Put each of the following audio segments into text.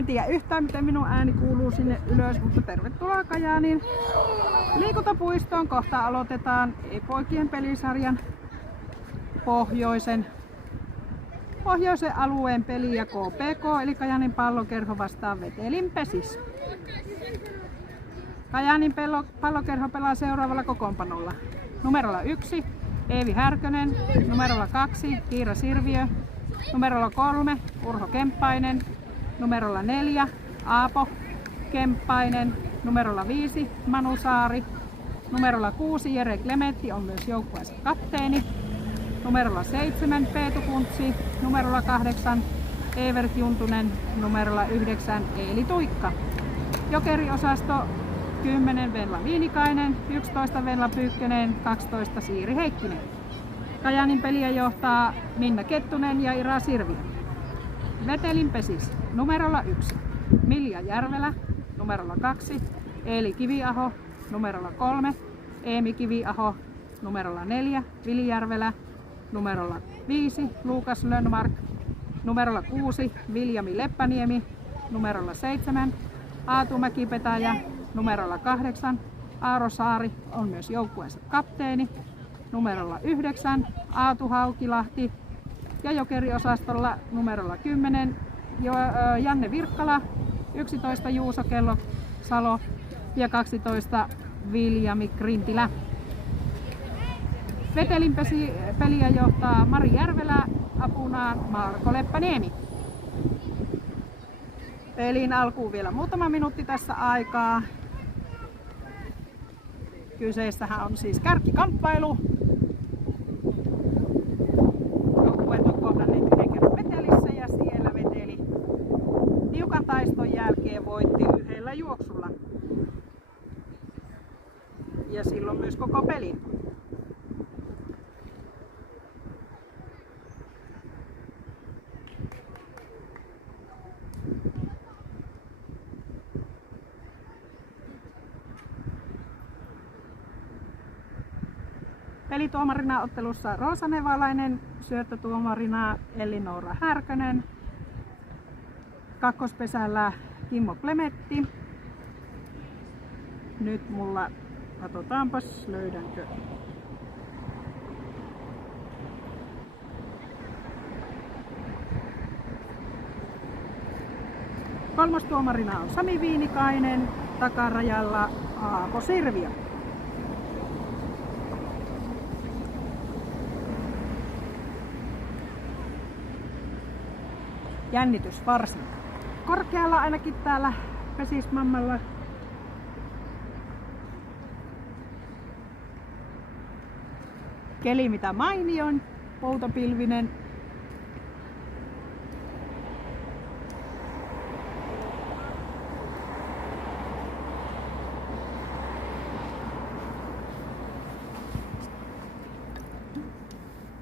En tiedä yhtään miten minun ääni kuuluu sinne ylös, mutta tervetuloa Kajaaniin liikuntapuistoon. Kohta aloitetaan poikien pelisarjan pohjoisen alueen peli ja KPK eli Kajaanin Pallokerho vastaan Vetelin Pesis. Kajaanin Pallokerho pelaa seuraavalla kokoonpanolla. Numerolla 1 Eevi Härkönen, numerolla 2 Kiira Sirviö, numerolla 3 Urho Kemppainen, numerolla 4 Aapo Kemppainen, numerolla 5 Manu Saari, numerolla 6 Jere Klementti on myös joukkueensa kapteeni, numerolla 7 Peetu Kuntsi, numerolla 8 Evert Juntunen, numerolla 9 Eeli Tuikka. Jokeriosasto 10 Venla Viinikainen, 11 Venla Pyykkönen, 12 Siiri Heikkinen. Kajaanin peliä johtaa Minna Kettunen ja Ira Sirviö. Vetelin Pesis numerolla 1 Milja Järvelä, numerolla 2 Eeli Kiviaho, numerolla 3 Eemi Kiviaho, numerolla 4 Vili Järvelä, numerolla 5 Luukas Lönnmark, numerolla 6 Viljami Leppäniemi, numerolla 7 Aatu Mäkipetäjä, numerolla 8 Aaro Saari on myös joukkueensa kapteeni, numerolla 9 Aatu Haukilahti ja jokeriosastolla numerolla 10 Janne Virkkala, 11 Juuso Kellosalo ja 12 Viljami Krintilä. Vetelin peliä johtaa Mari Järvelä, apunaan Marko Leppäniemi. Pelin alkuun vielä muutama minuutti tässä aikaa. Kyseessähän on siis kärkikamppailu. Joukkueet on kohdanneet yhden kerran Vetelissä ja siellä Veteli tiukan taiston jälkeen voitti yhdellä juoksulla. Ja silloin myös koko pelin. Pelituomarina ottelussa Roosa Nevalainen, syöttötuomarina Elli-Noora Härkönen, kakkospesällä Kimmo Klemetti. Nyt mulla, katsotaanpas löydänkö. Kolmostuomarina on Sami Viinikainen, takarajalla Aapo Sirviö. Jännitys varsin korkealla ainakin täällä Pesismammalla. Keli mitä mainion, poutopilvinen.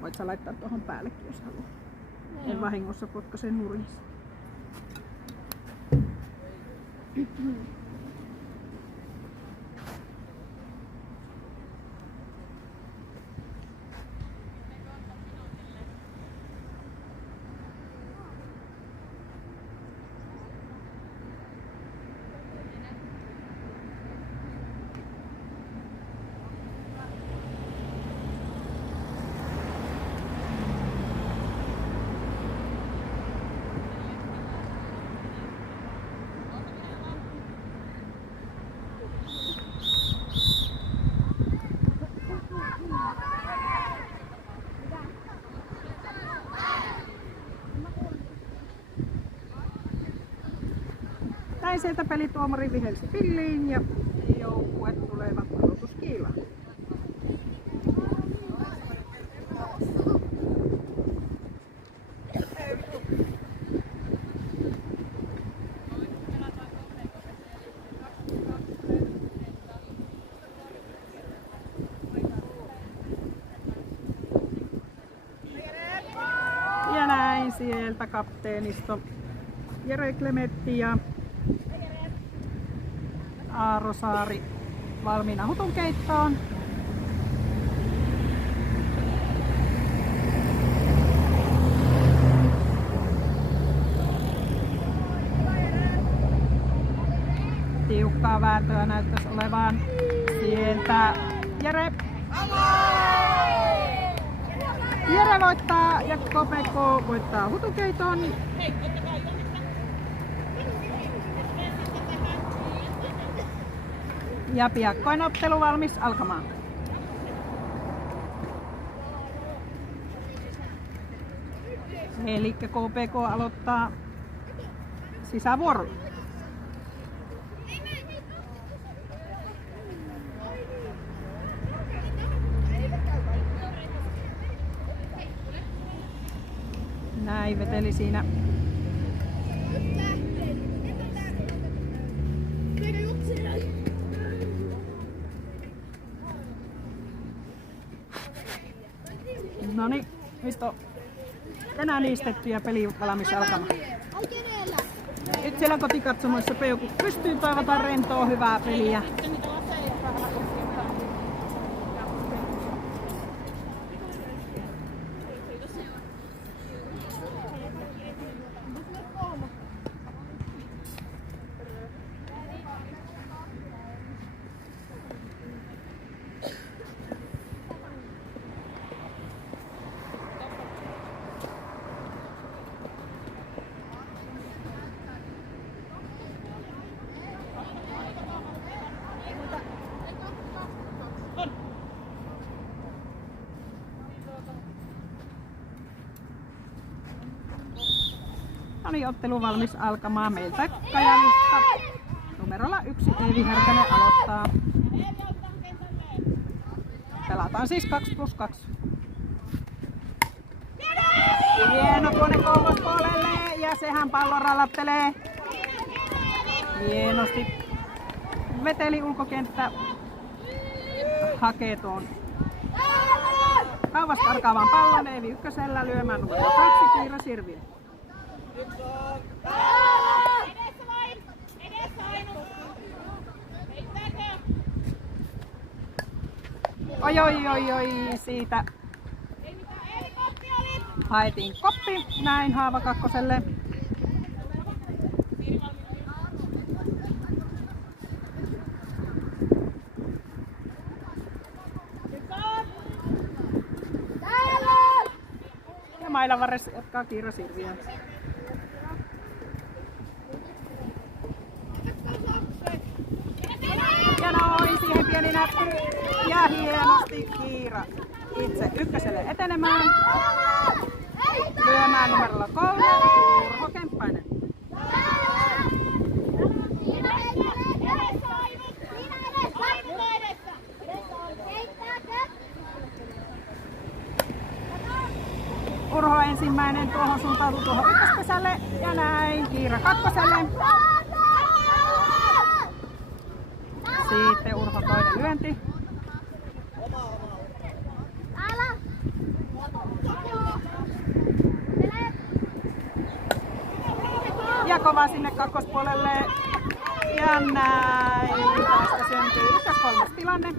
Voit sä laittaa tuohon päällekin jos haluat. En vahingossa potkaise nurin. Näin sieltä pelituomari vihelsi pilliin ja joukkueet tulevat aloituskiilaan. Ja näin sieltä kapteenisto Jere Klementti ja Aaro Saari valmiina hutunkeittoon. vääntöä näyttäisi olevan. Sieltä Jere. Jere voittaa ja KPK voittaa hutukeiton. Ja piakkoin ottelu valmis alkamaan. Eli KPK aloittaa sisävuoron. Näin veteli siinä. Noniin, nyt on tänään niistetty ja peli valmis alkamaan. Nyt siellä kotikatsomoissa peukut pystyy, toivotaan rentoa hyvää peliä. No niin, ottelu valmis alkamaan meiltä Kajaanista. Numerolla 1 Eevi Härkönen aloittaa. Pelataan siis 2+2. Hieno tuonne kolmospuolelle ja sehän pallon rallattelee. Hienosti. Veteli ulkokenttä. Hakee tuon kauas karkaavan pallon Eevi ykkösellä lyömään numero 2 Kiira Sirviö. Oi, siitä haetiin koppi, näin Haava kakkoselle. Ja mailan varressa jatkaa Kiira Sirviö. Ja noin, siihen pieni näppy. Ja hienosti Kiira itse ykköselle etenemään. Lyömään numerolla 3 Urho Kemppainen. Urho ensimmäinen tuohon suuntautui tuohon ykköspesälle ja näin Kiira kakkoselle. Sitten Urho toinen lyönti. Ja kova sinne kakkospuolelle. Ja näin. Tästä syntyy 1-3 tilanne.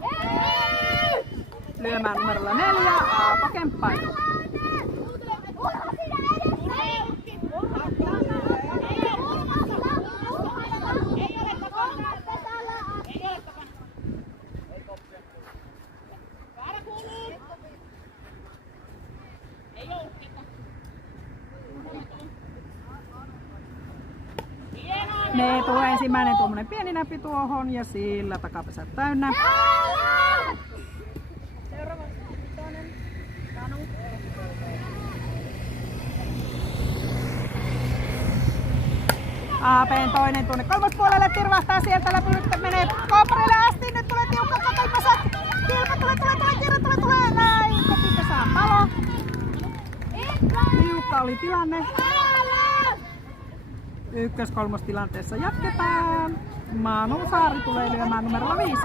Lyömään numerolla 4 Aapo Kemppainen. Ne tulee ensimmäinen tuommoinen pieni näppi tuohon ja sillä takapesät täynnä. Aapeen toinen tuonne kolmospuolelle tirvahtaa sieltä läpi, nyt menee Kooparille asti, nyt tulee tiukka kotipesä. Kilpa tulee, näin, kotipesään palo. Tiukka oli tilanne. 1-3 tilanteessa jatketaan. Manu Saari tulee lyömään numerolla 5.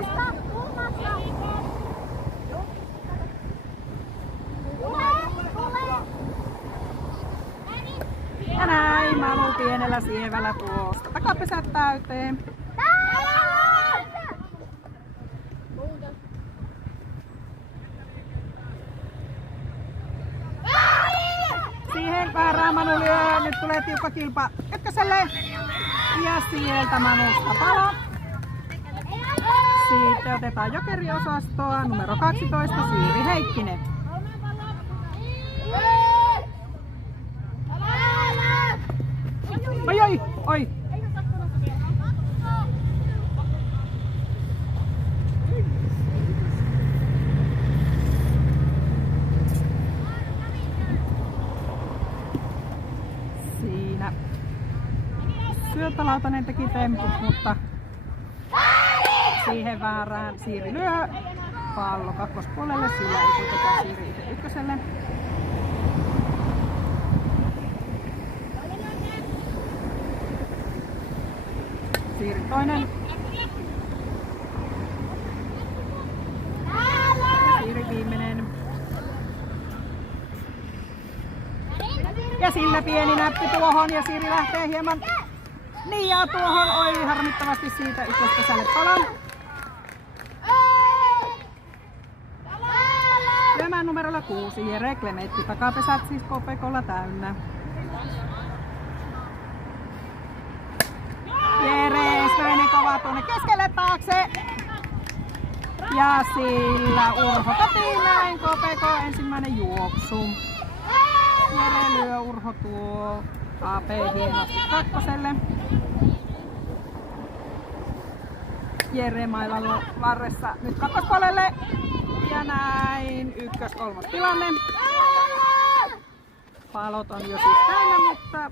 Ja näin Manu pienellä sievällä tuosta takapesät täyteen. Siihen väärään Manu lyö, nyt tulee tiukka kilpa ykköselle. Ja sieltä Manusta palo. Sitten otetaan jokeriosastoa. Numero 12, Siiri Heikkinen. Oi! Siinä syöttölautanen teki temput, mutta siihen väärään Siiri lyö. Pallo kakkospuolelle, sillä ei kuitenkaan Siiri itse ykköselle. Siiri toinen. Ja Siiri viimeinen. Ja sillä pieni näppi tuohon ja Siiri lähtee hieman ja tuohon. Oi, harmittavasti siitä ykköspesälle palan. Lyömään numerolla 6 Jere Klemetti. Takapesät siis KPK:lla täynnä. Jere ensimmäinen kova tuonne keskelle taakse. Ja sillä Urho kotiin näin. KPK ensimmäinen juoksu. Jere lyö, Urho tuo AP hienosti kakkoselle. Jere mailan varressa nyt kakkospuolelle. Ja näin ykkös-kolmos tilanne. Palot on jo siis täynnä, mutta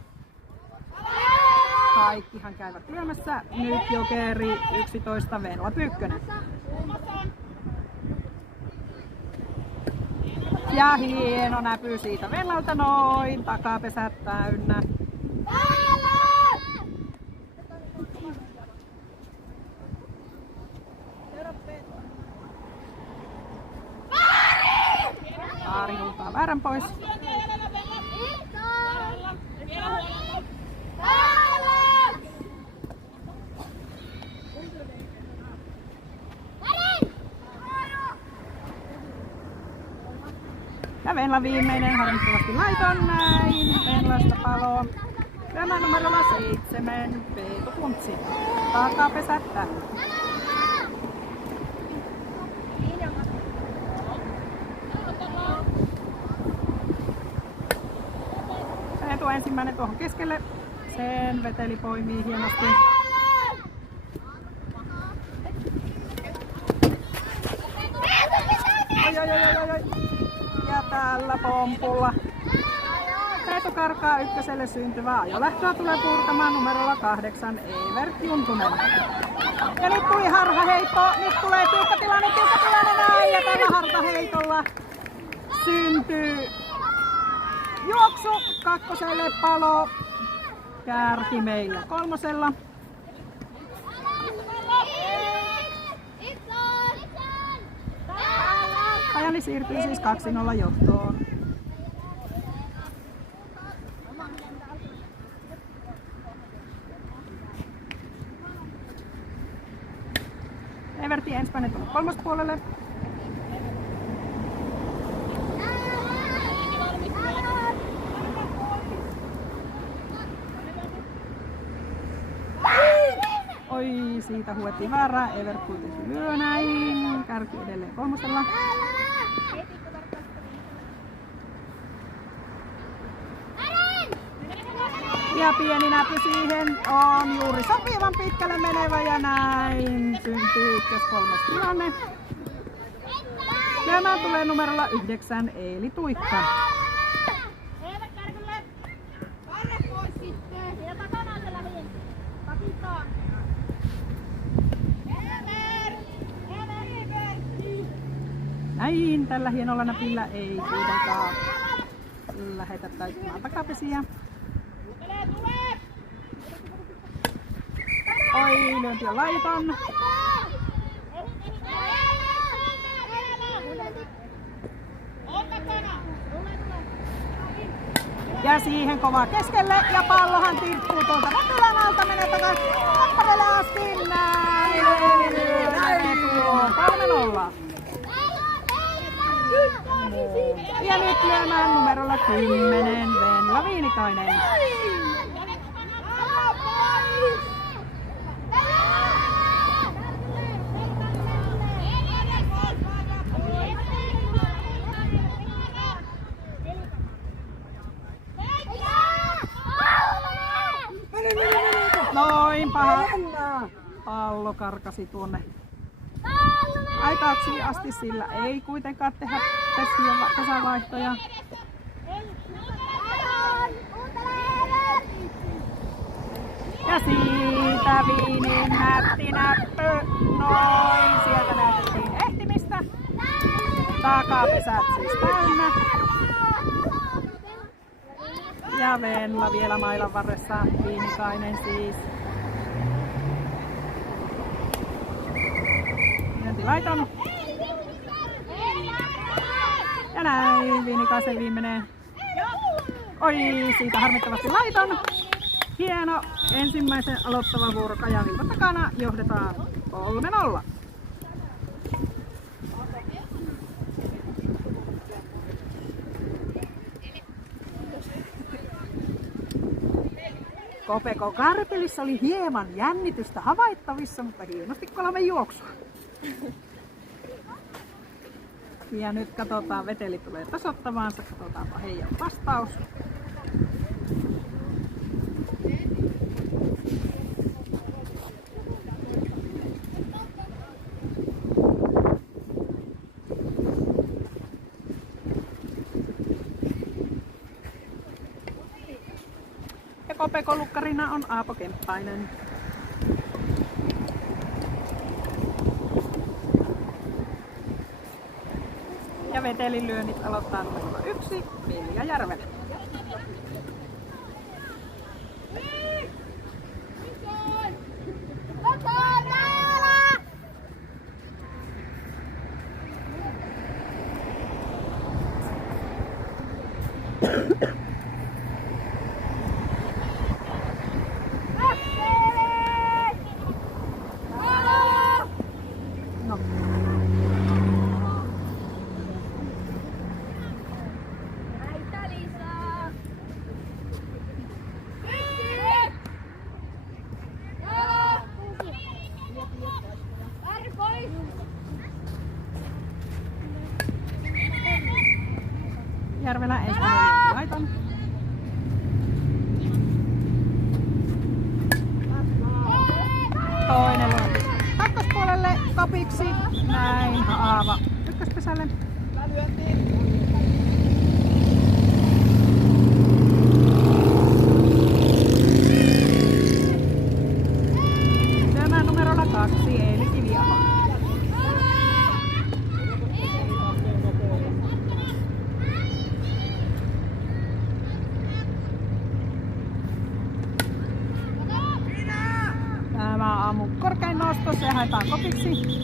kaikkihan käyvät lyömässä. Nyt jokeri 11 Venla Pyykkönen. Ja hieno näpy siitä Venlalta noin. Takapesät täynnä. Aari huutaa väärän pois. Ja Venla viimeinen, harmittavasti laiton näin. Venlasta palo. Lyömään numerolla 7 Peetu Kuntsi. Takapesät täynnä. Peetu ensimmäinen tuohon keskelle. Sen veteli poimii hienosti. Oi. Ja tällä pompulla Peetu karkaa ykköselle syntyvää ajolähtöä tulee purkamaan numerolla 8 Evert Juntunen. Ja nyt tuli harhaheitto, nyt tulee tiukka tilanne näin ja tällä harhaheitolla syntyy juoksu kakkoselle palo. Kärki meillä kolmosella. Ajani siirtyy siis 2-0 johtoon. Everti ensimmäinen tuonne kolmospuolelle. Oi, siitä huettiin väärää. Evert kuitenkin lyö näin. Kärki edelleen kolmosella. Ja pieni näpy siihen on juuri sopivan pitkälle menevä ja näin syntyy ykkös-kolmos tilanne. Lyömään tulee numerolla 9 Eeli Tuikka. Näin, tällä hienolla näpillä ei kuitenkaan lähetä täyttämään takapesiä. Oi, lyönti on laiton. Ja siihen kova keskelle ja pallohan tippuu tuolta Vätylän alta, menee takaisin Tapparelle asti. Näin, 3-0. Ja nyt lyömään numerolla 10 Venla Viinikainen. Aha, pallo karkasi tuonne aitauksiin asti, sillä ei kuitenkaan tehdä tasavaihtoja. Ja siitä Viinin nätti näppy. Noin, sieltä näytettiin ehtimistä. Takapesät siis täynnä. Ja Venla vielä mailan varressa, Viinikainen siis. Laiton. Ja näin, Viinikaisen viimeinen. Oi, siitä harmittavasti laiton. Hieno ensimmäisen aloittava vuoro Kajaviiva takana. Johdetaan 3-0. Kopeko Karpelissä oli hieman jännitystä havaittavissa, mutta hienosti 3 juoksua. Ja nyt katsotaan, Veteli tulee tasoittamaansa, katsotaanpa heidän vastaus. Ja Kopekon lukkarina on Aapo Kemppainen. Ja Vetelin lyönnit aloittaa numero 1, Vilja Järvelä. Järvelä ensimmäinen laiton. Toinen luonti kakkospuolelle Kopiksi. Näin Aava ykköspesälle. Lyömään numerolla 2 Eeli Kiviaho. Tämä aamun korkein nosto, se haetaan Kopiksi.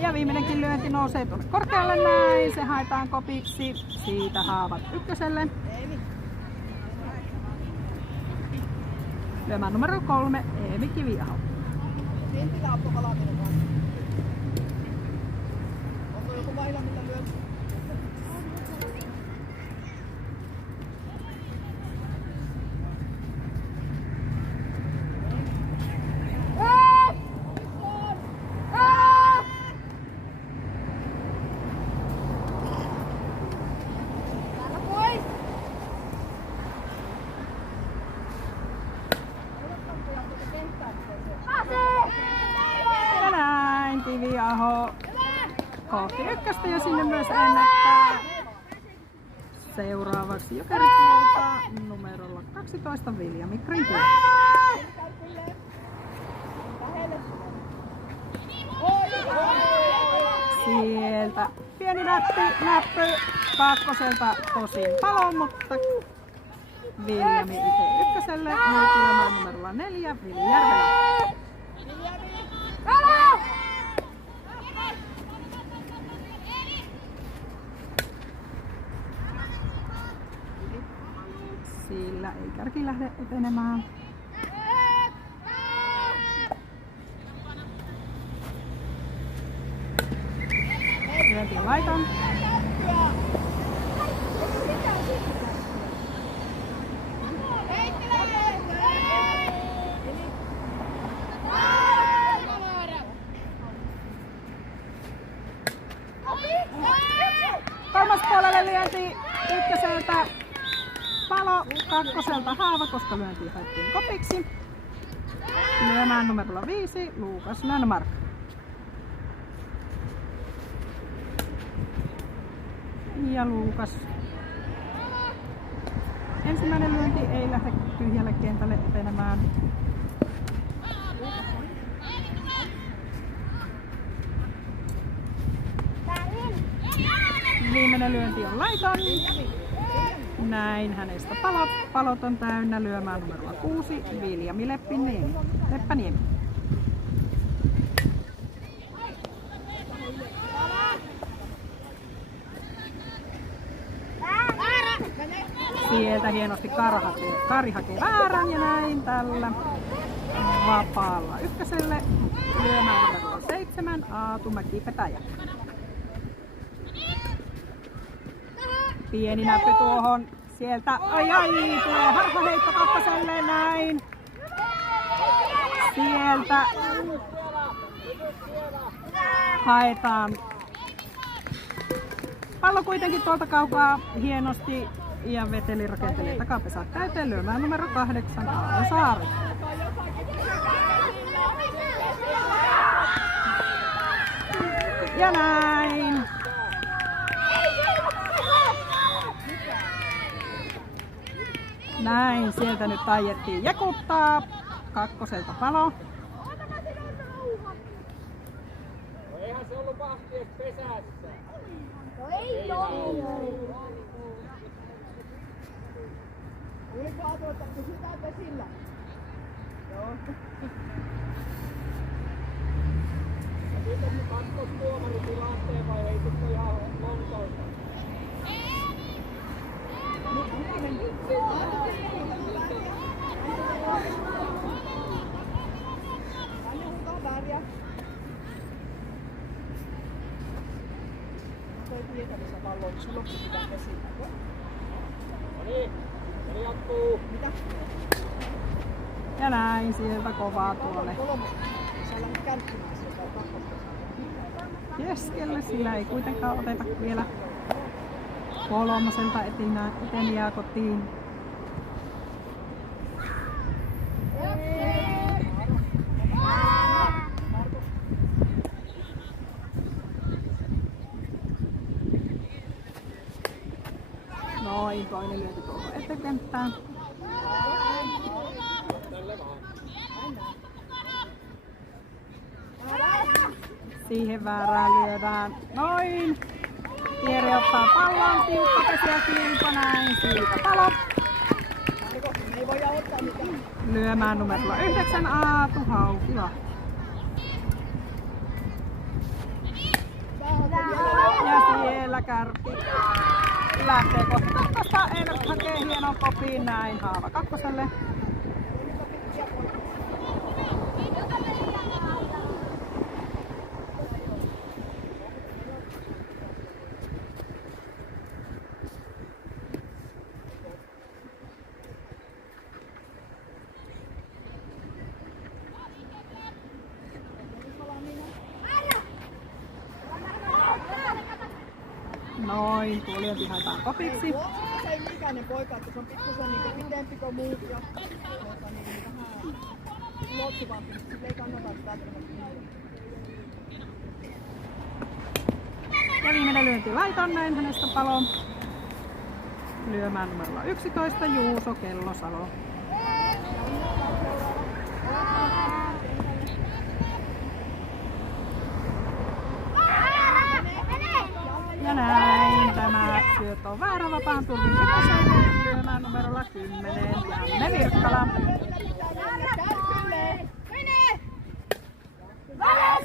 Ja viimeinenkin lyönti nousee tuonne korkealle näin, se haetaan Kopiksi. Siitä Haavat ykköselle. Lyömään numero 3 Eemi Kiviaho. Lintilä on valmiina vai? Onko joku vailla mitä lyö? Ja näin Kiviaho kohti ykköstä ja sinne myös ennättää. Seuraavaksi Jokeripuolta numerolla 12 Viljami Krinki. Sieltä pieni näppy kakkoselta tosin palo, mutta Viljami itse ykköselle. Nyt lyömään numerolla 4 Vilja Järvelä. Sillä ei kärki lähde etenemään. Lyöntiin laiton. palo. Kakkoselta haava, koska lyönti haettiin kopiksi. Lyömään numerolla 5, Luukas Lönnmark. Ja Luukas. Ensimmäinen lyönti ei lähde tyhjälle kentälle etenemään. Viimeinen lyönti on laiton. Näin hänestä palot on täynnä. Lyömään numerolla 6, Viljami Leppäniemi. Sieltä hienosti Kari hakee väärän ja näin tällä vapaalla ykköselle. Lyömään numerolla 7, Aatu Mäki-Petäjä. Pieni näppy tuohon. Sieltä, tulee harhaheitto kakkoselle, näin. Sieltä haetaan pallo kuitenkin tuolta kaukaa hienosti ja veteli rakentelee takapesää täyteen. Lyömään numero 8, Aaro Saari. Ja näin. Näin, sieltä nyt taiettiin jekuttaa. Kakkoselta palo. No eihän se ollut vahties pesässä. No ei oo. Oli kaatu, että pysytään vesillä. Joo. Ja sitten se kakkostuomari tilanteen vai heitikö ihan Lontoosta? Tänne huutaa väriä. Toi tietävissä palloon, niin silloin pitää vesillä. No niin, se jatkuu. Mitä? Ja näin, sieltä kovaa tuolle 3. Sä lähdet kärkkimään sieltä kakkosta. keskelle, sillä ei kuitenkaan oteta vielä kolmoselta eteniää kotiin. Noin, toinen lyönti tuohon etekenttään. Siihen väärään lyödään. Noin. Tieri ottaa pallon, tiukka käsiä kilpa, näin. Siitä palo. Ei voi ottaa mitään. Lyömään numerolla 9, Aatu Haukila. Ja siellä Kärki lähtee kohti kakkosta. Eilert hakee hienon kopin, näin. Haava kakkoselle. Noin, tuo lyönti haetaan kopiksi. Se ei ikäinen poika, että se on pikkusen niin pitempi kuin muut ja niin vähän lotsuvampi, mutta sille ei kannata välttämättä. Ja viimeinen lyönti laiton, näin hänestä palo. Lyömään numerolla 11, Juuso Kellosalo. Ja näin, tämä syöttö on väärä vapaan turvin ykköselle. Lyömään numerolla 10, Janne Virkkala.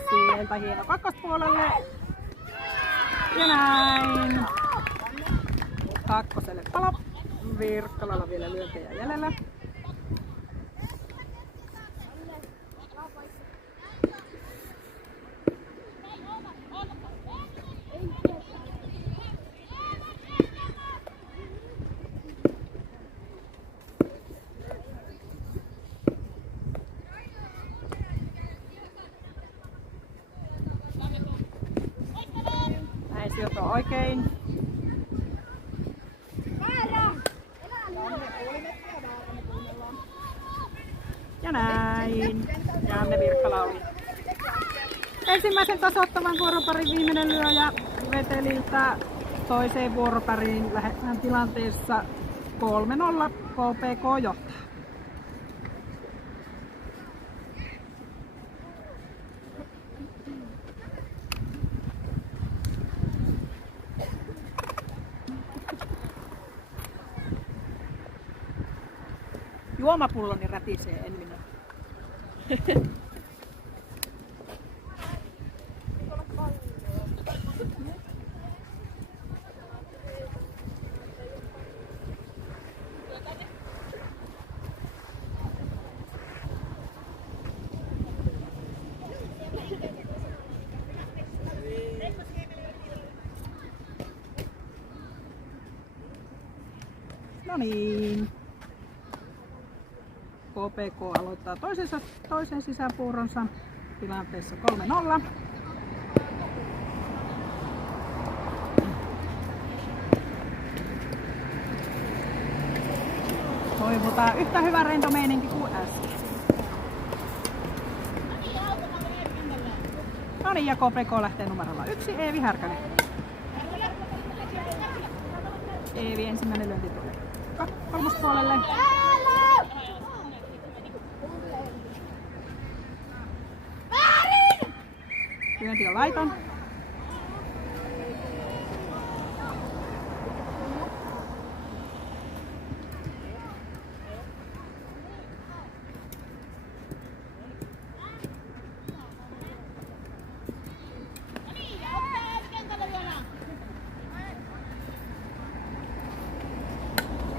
Sieltä hieno kakkospuolelle. Ja näin. Kakkoselle palo. Virkkalalla vielä lyöntejä jäljellä. Näin sieltä on oikein. Ja näin. Janne Virkkala oli ensimmäisen tasoittavan vuoroparin viimeinen lyöjä Veteliltä. Toiseen vuoropariin lähdetään tilanteessa 3-0. KPK johtaa. Juomapulloni rätisee, en minä. No niin. KPK aloittaa toisen sisäpuuronsa tilanteessa 3-0. Toivotaan yhtä hyvä rento meininki kuin äsken. No niin, ja KPK lähtee numerolla 1, Eevi Härkönen. Eevi ensimmäinen lyönti tulee kolmospuolelle. Lyönti on laiton.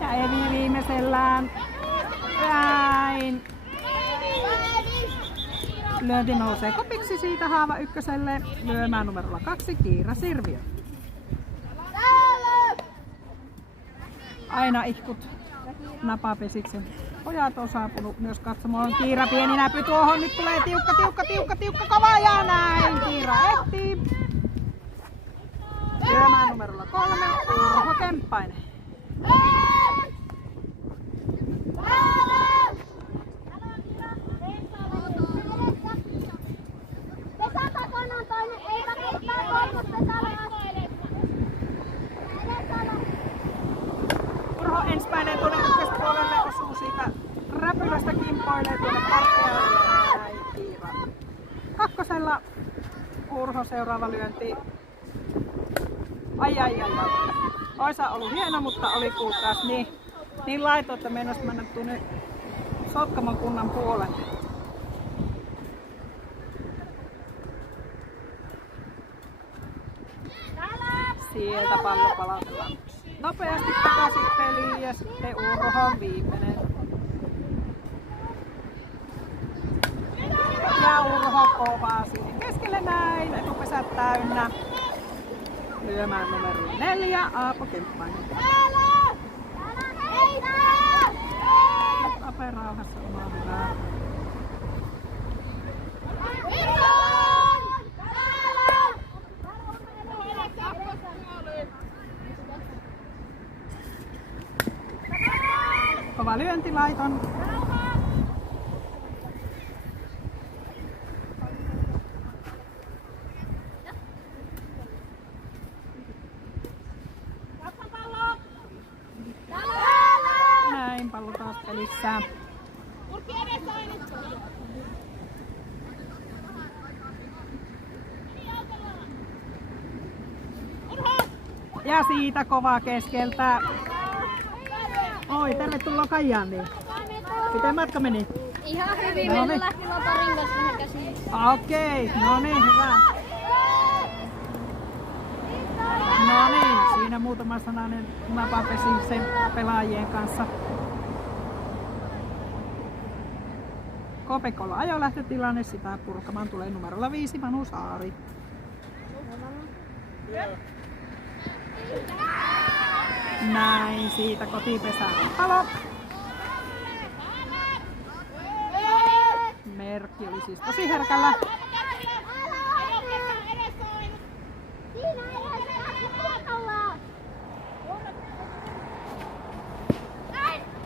Ja Evi viimeisellään. Näin. Lyönti nousee kopiksi siitä haava ykköselle. Lyömään numerolla 2 Kiira Sirviö. Aina ihkut napapesiksen. Pojat on saapunut myös katsomaan. Kiira pieni näpy tuohon. Nyt tulee tiukka kova ja näin. Kiira ehtii. Lyömään numerolla 3 Urho Kemppainen. Urho ensimmäinen tuonne ykköspuolelle osuu siitä räpylästä, kimpoilee tuonne parkealle ja näin Kiira. Kakkosella Urho seuraava lyönti. Ai. Oisa ollut hieno, mutta oli kuulkaas niin laito, että meinas mennä tuonne Sotkamon kunnan puolelle. Sieltä pallo palautellaan nopeasti takaisin peliin ja sitten Urho on viimeinen. Ja Urho kovaa sinne keskelle näin, etupesät täynnä. Lyömään numero 4 Aapo Kemppainen. Ape rauhassa omaa hyvää. Kova lyönti laiton. Näin pallo taas pelissä. Ja siitä kova keskeltä. Oi, tervetuloa Kajaaniin. Miten matka meni? Ihan hyvin, meillä lähti Lotarin kanssa käsiin. Okei, no niin, hyvä. No niin, siinä muutama sananen napapesiksen pelaajien kanssa. KPK:lla ajolähtötilanne, sitä purkamaan tulee numerolla 5 Manu Saari. Näin, siitä kotipesään palo. Merkki oli siis tosi herkällä.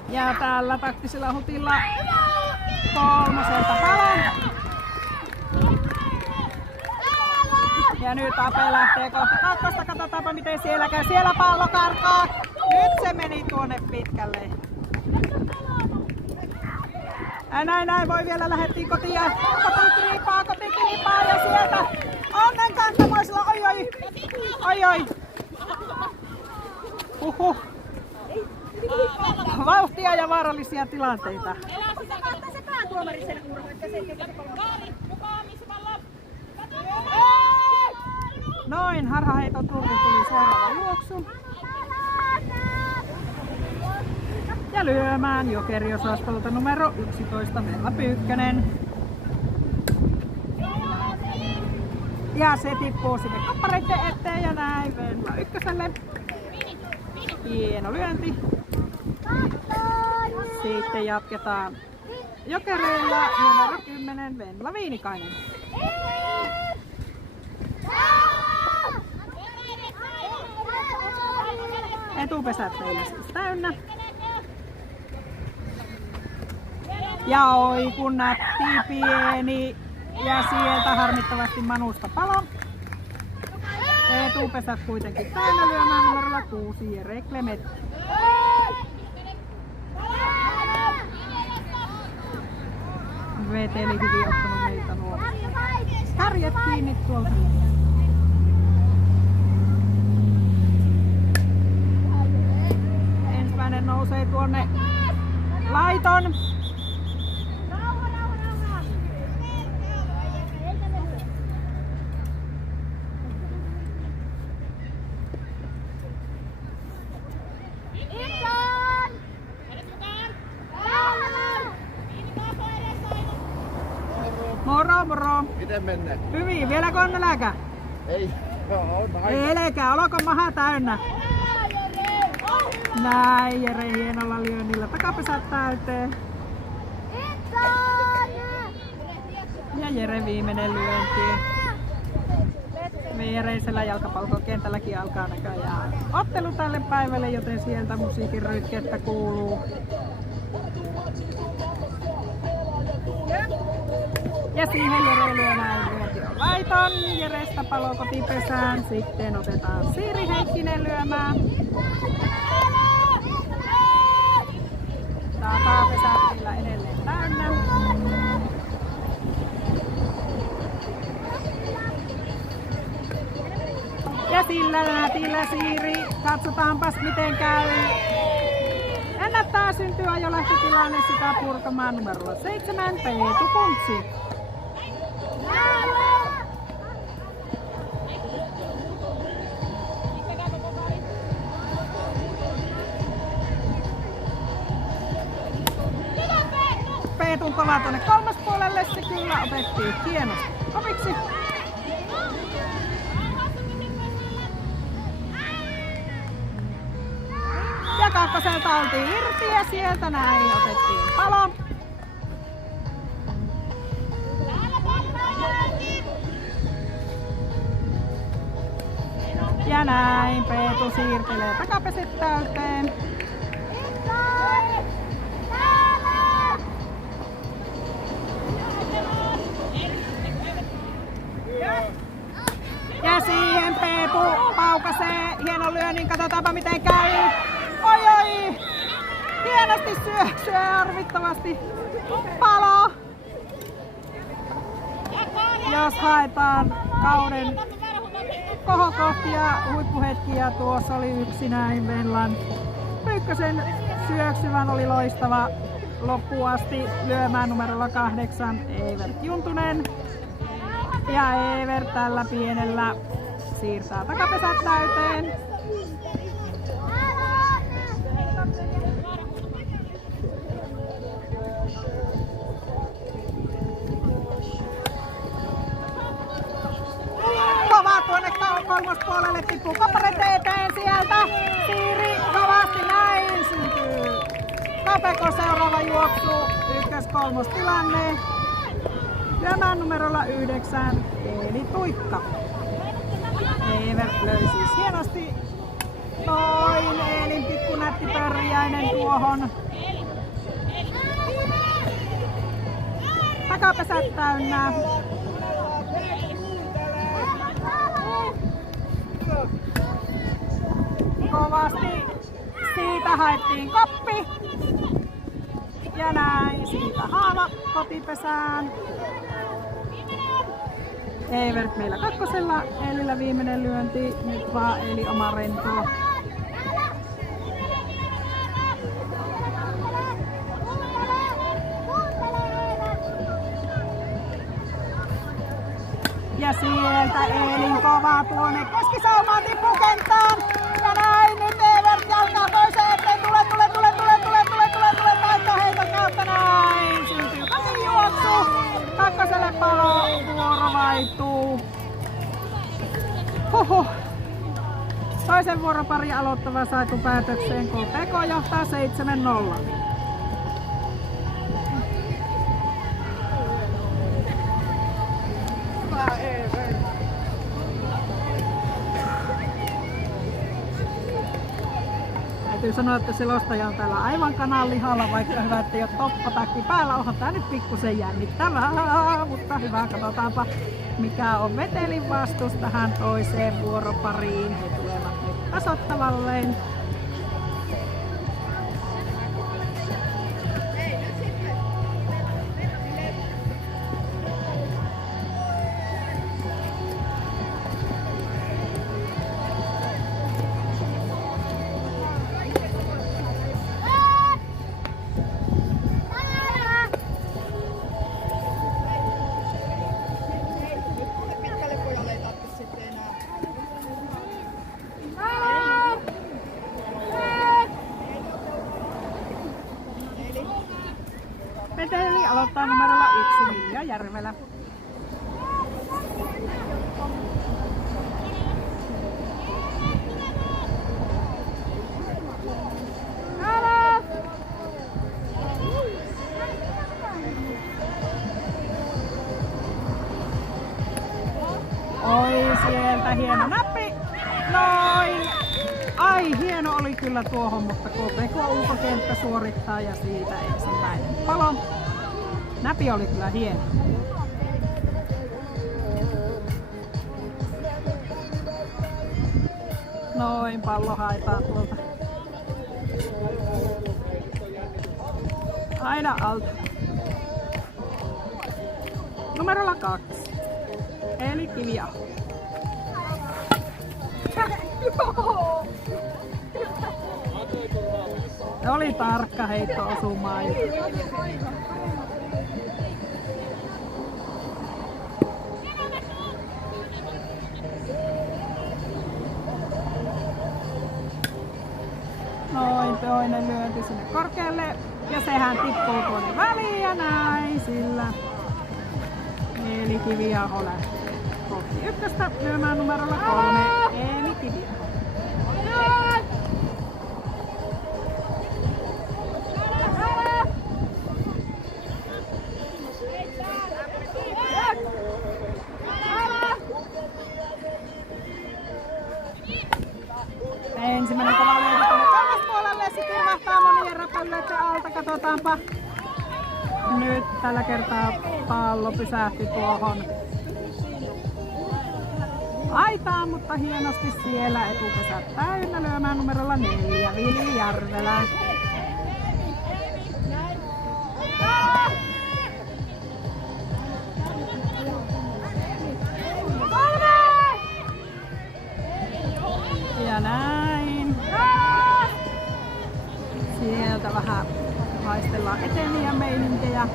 Ja tällä taktisella hutilla kolmoselta palon. Ja nyt Ape lähtee kohti kakkosta. Katsotaanpa miten siellä käy. Siellä pallo karkaa. Nyt se meni tuonne pitkälle. Näin voi vielä lähettiin kotiin ja kotikilpaa ja sieltä onnen kantamoisella. Oi. Vauhtia ja vaarallisia tilanteita. Noin, harhaheiton turvin tuli seuraava juoksu. Ja lyömään Jokeri-osastolta numero 11 Venla Pyykkönen. Ja se tippuu sinne kappareiden eteen ja näin Venla ykköselle. Hieno lyönti. Sitten jatketaan Jokereilla numero 10 Venla Viinikainen. Etupesät meillä siis täynnä. Ja oi kun nätti pieni ja sieltä harmittavasti Manusta palo. Etupesät kuitenkin täynnä lyömään numerolla 6 Jere Klemet. Veteli hyvin ottanut meiltä nuo kärjet kiinni tuolta. Ensimmäinen nousee tuonne laiton. Moro. Miten mennään? Hyvin, vieläkö on nälkä? Ei, on aina. Eikä, olko maha täynnä? Näin Jere hienolla lyönnillä. Takapesät täyteen. Ja Jere viimeinen lyönti. Viereisellä jalkapallokentälläkin alkaa näköjään ottelu tälle päivälle, joten sieltä musiikin rytkettä kuuluu. Ja siihen Jere lyö näin lyönti on laiton. Jerestä palo kotipesään. Sitten otetaan Siiri Heikkinen lyömään. Takapesät kyllä edelleen täynnä. Ja sillä nätillä Siiri. Katsotaanpas miten käy. Ennättää syntyä jo lähtötilanne sitä purkamaan numerolla 7 Peetu Kuntsi. Peetun kova tuonne kolmaspuolelle, se kyllä otettiin hienosti koviksi. Ja kakkoselta oltiin irti ja sieltä näin otettiin palo. Ja näin Peetu siirtelee takapesit täyteen. Ja siihen Peetu paukasee hienon lyönnin, katsotaanpa miten käy. Oi! Hienosti syö arvittavasti palo. Jos haetaan kauden kohokohtia, huippuhetkiä, tuossa oli yksi näin Venlan Pyykkösen syöksyvän oli loistava loppuun asti lyömään numerolla 8 Evert Juntunen. Ja Evert tällä pienellä siirtää takapesät täyteen. Kova tuonne kolmospuolelle tippuu kapparet eteen sieltä. Siiri kovasti näin syntyy. Kapeko seuraava juoksu. Ykkös-kolmos tilanne. Lyömään numerolla 9 Eeli Tuikka. Evert löi siis hienosti. Noin Eelin pikku nätti pörjäinen tuohon. Takapesät täynnä. Kovasti siitä haettiin koppi. Ja näin siitä haava kotipesään. Evert meillä kakkosella, Eelillä viimeinen lyönti, nyt vaan Eeli oma rentoa. Ja sieltä Eelin kova tuonne keskisaumaan tippukenttään. Ja näin nyt Evert jalkaa toiseen eteen. Tule heiton kautta näin. Syntyy juoksu. Kakkoselle palo, vuoro vaihtuu. Huhhuh. Toisen vuoropari aloittava saatu päätökseen. KPK johtaa 7-0. Täytyy sanoa, että selostaja on täällä aivan kananlihalla, vaikka hyvä, että ei ole toppatakki päällä. Onhan tää nyt pikkusen jännittävää, mutta hyvä, katsotaanpa mikä on Vetelin vastus tähän toiseen vuoropariin. He tulevat nyt tasoittavalleen. Veteli aloittaa numerolla 1 Vilja Järvelä. Oi, sieltä hieno näppi. Noin. Ai, hieno oli kyllä tuohon, mutta KPK ulkokenttä suorittaa ja siitä ensimmäinen palo. Näpi oli kyllä hieno. Noin, pallo haetaan tuolta. Aina alta. Numerolla 2. Eli Kiviaho. Oli tarkka heitto osumaan. Noin, toinen lyönti sinne korkealle ja sehän tippuu tuonne väliin ja näin sillä. Eli Kiviaho lähtee kohti ykköstä lyömään numerolla 3. Eli Kiviaho. Ensimmäinen kova lyönti tuonne kolmaspuolelle, sitten mahtaa monien räpälöiden alta, katsotaanpa. Nyt tällä kertaa pallo pysähti tuohon aitaan, mutta hienosti siellä etupesä täynnä lyömään numerolla 4 Vili Järvelä. Ja näin. Sieltä vähän haistellaan eteniä meininkejä.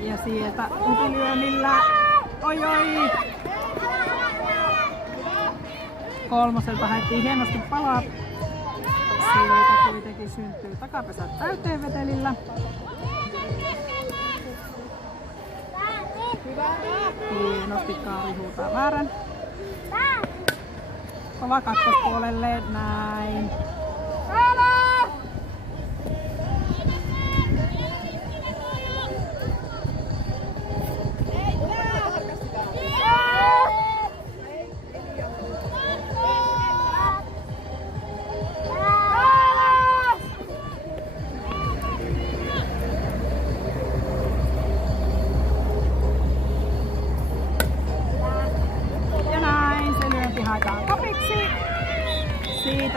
Ja sieltä ylilyönnillä. Oi oi! Kolmoselta haettiin hienosti palaa. Siitä kuitenkin syntyy takapesät täyteen Vetelillä. Hienosti Kaari huutaa väärän. Kova kakkospuolelle, näin.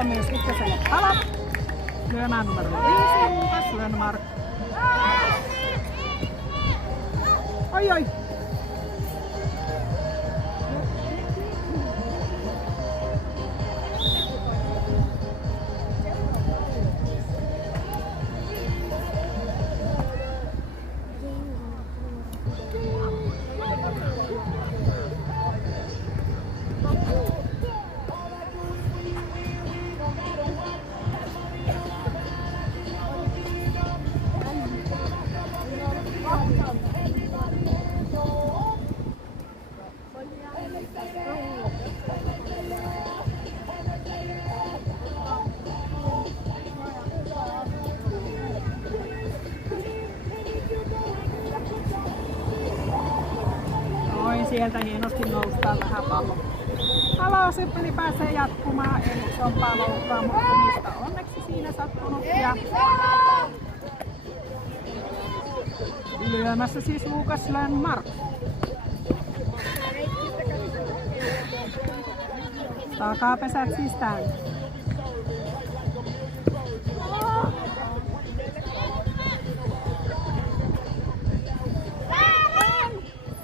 myös ykköselle palo. Lyömään numero 5, Lukas Lönnmark. Oi oi! Sieltä hienosti noustaan vähän pallo. Palosyppeli pääsee jatkumaan, eli se on paloukkaa, mutta mistä onneksi siinä sattunut. Ja lyömässä siis Lukas Lönnmark. Takapesät siis täynnä.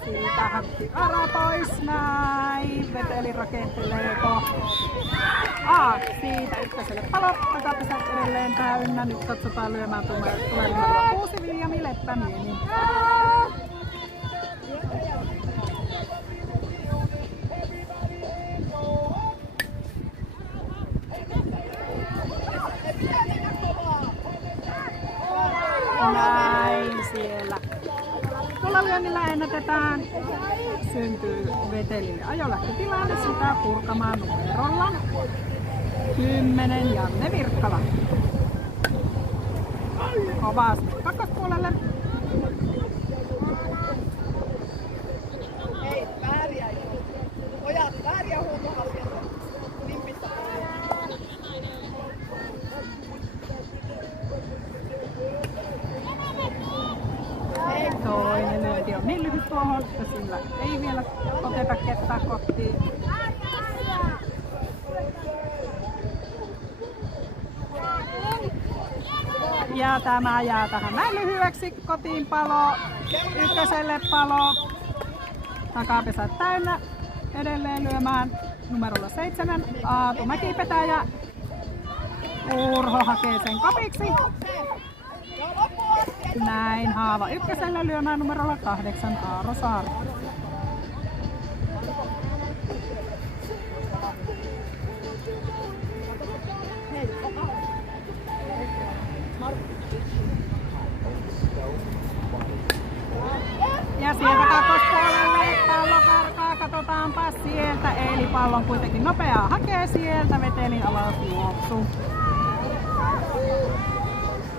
Siitä hakki Ara pois, näin. Veteli rakentelee siitä ykköselle palo. Takapesät edelleen täynnä. Nyt katsotaan lyömään tulee numero 6 Viljami Leppäniemi. Näin siellä. Tuolla lyönnillä ennätetään. Syntyy Vetelille ajolähtötilanne, sitä purkamaan numerolla 10 Janne Virkkala. Kovasti kakkospuolelle. Hei, vääriä. Pojat, vääriä huutokaa sieltä. Limpistä. Toinen lyönti on niin lyhyt tuohon, että sillä ei vielä oteta ketään kotiin. Ja tämä jää tähän näin lyhyeksi. Kotiin palo, ykköselle palo. Takapesät täynnä. Edelleen lyömään numerolla 7 Aatu Mäkipetäjä. Urho hakee sen kopiksi. Näin Haava ykköselle lyömään numerolla 8 Aaro Saari. Ja sieltä kakkospuolelle pallo karkaa, katsotaanpa sieltä. Eli pallon kuitenkin nopeaa hakee sieltä, Vetelin alas juoksu.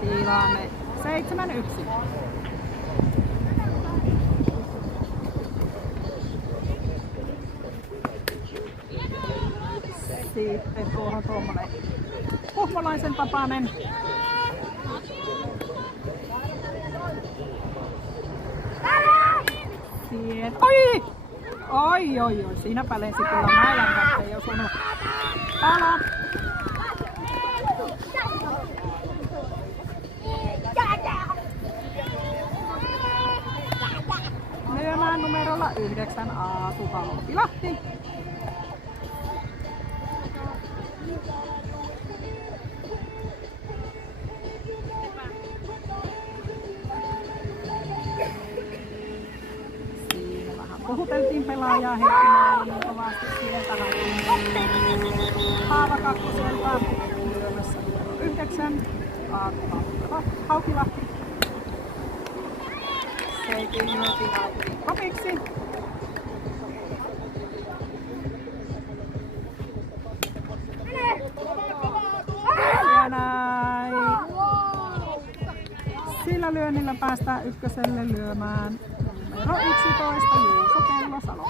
Tilanne 7-1. Sitten tuohon tuommoinen kuhmolaisen tapainen. Sieltä. Oi! Oi, siinäpä lensi kyllä mailan kanssa, ei osunut palo. Lyömään numerolla 9 Aatu Halkilahti. Siinä vähän puhuteltiin pelaajaa hetki niin kovasti sieltä. Haava kakkoselta lyömässä numero 9 Aatu Halkilahti. Sekin lyötiin Halkiin kopiksi. Ja näin. Sillä lyönnillä päästään ykköselle lyömään numero 11 Juuso Kellosalo.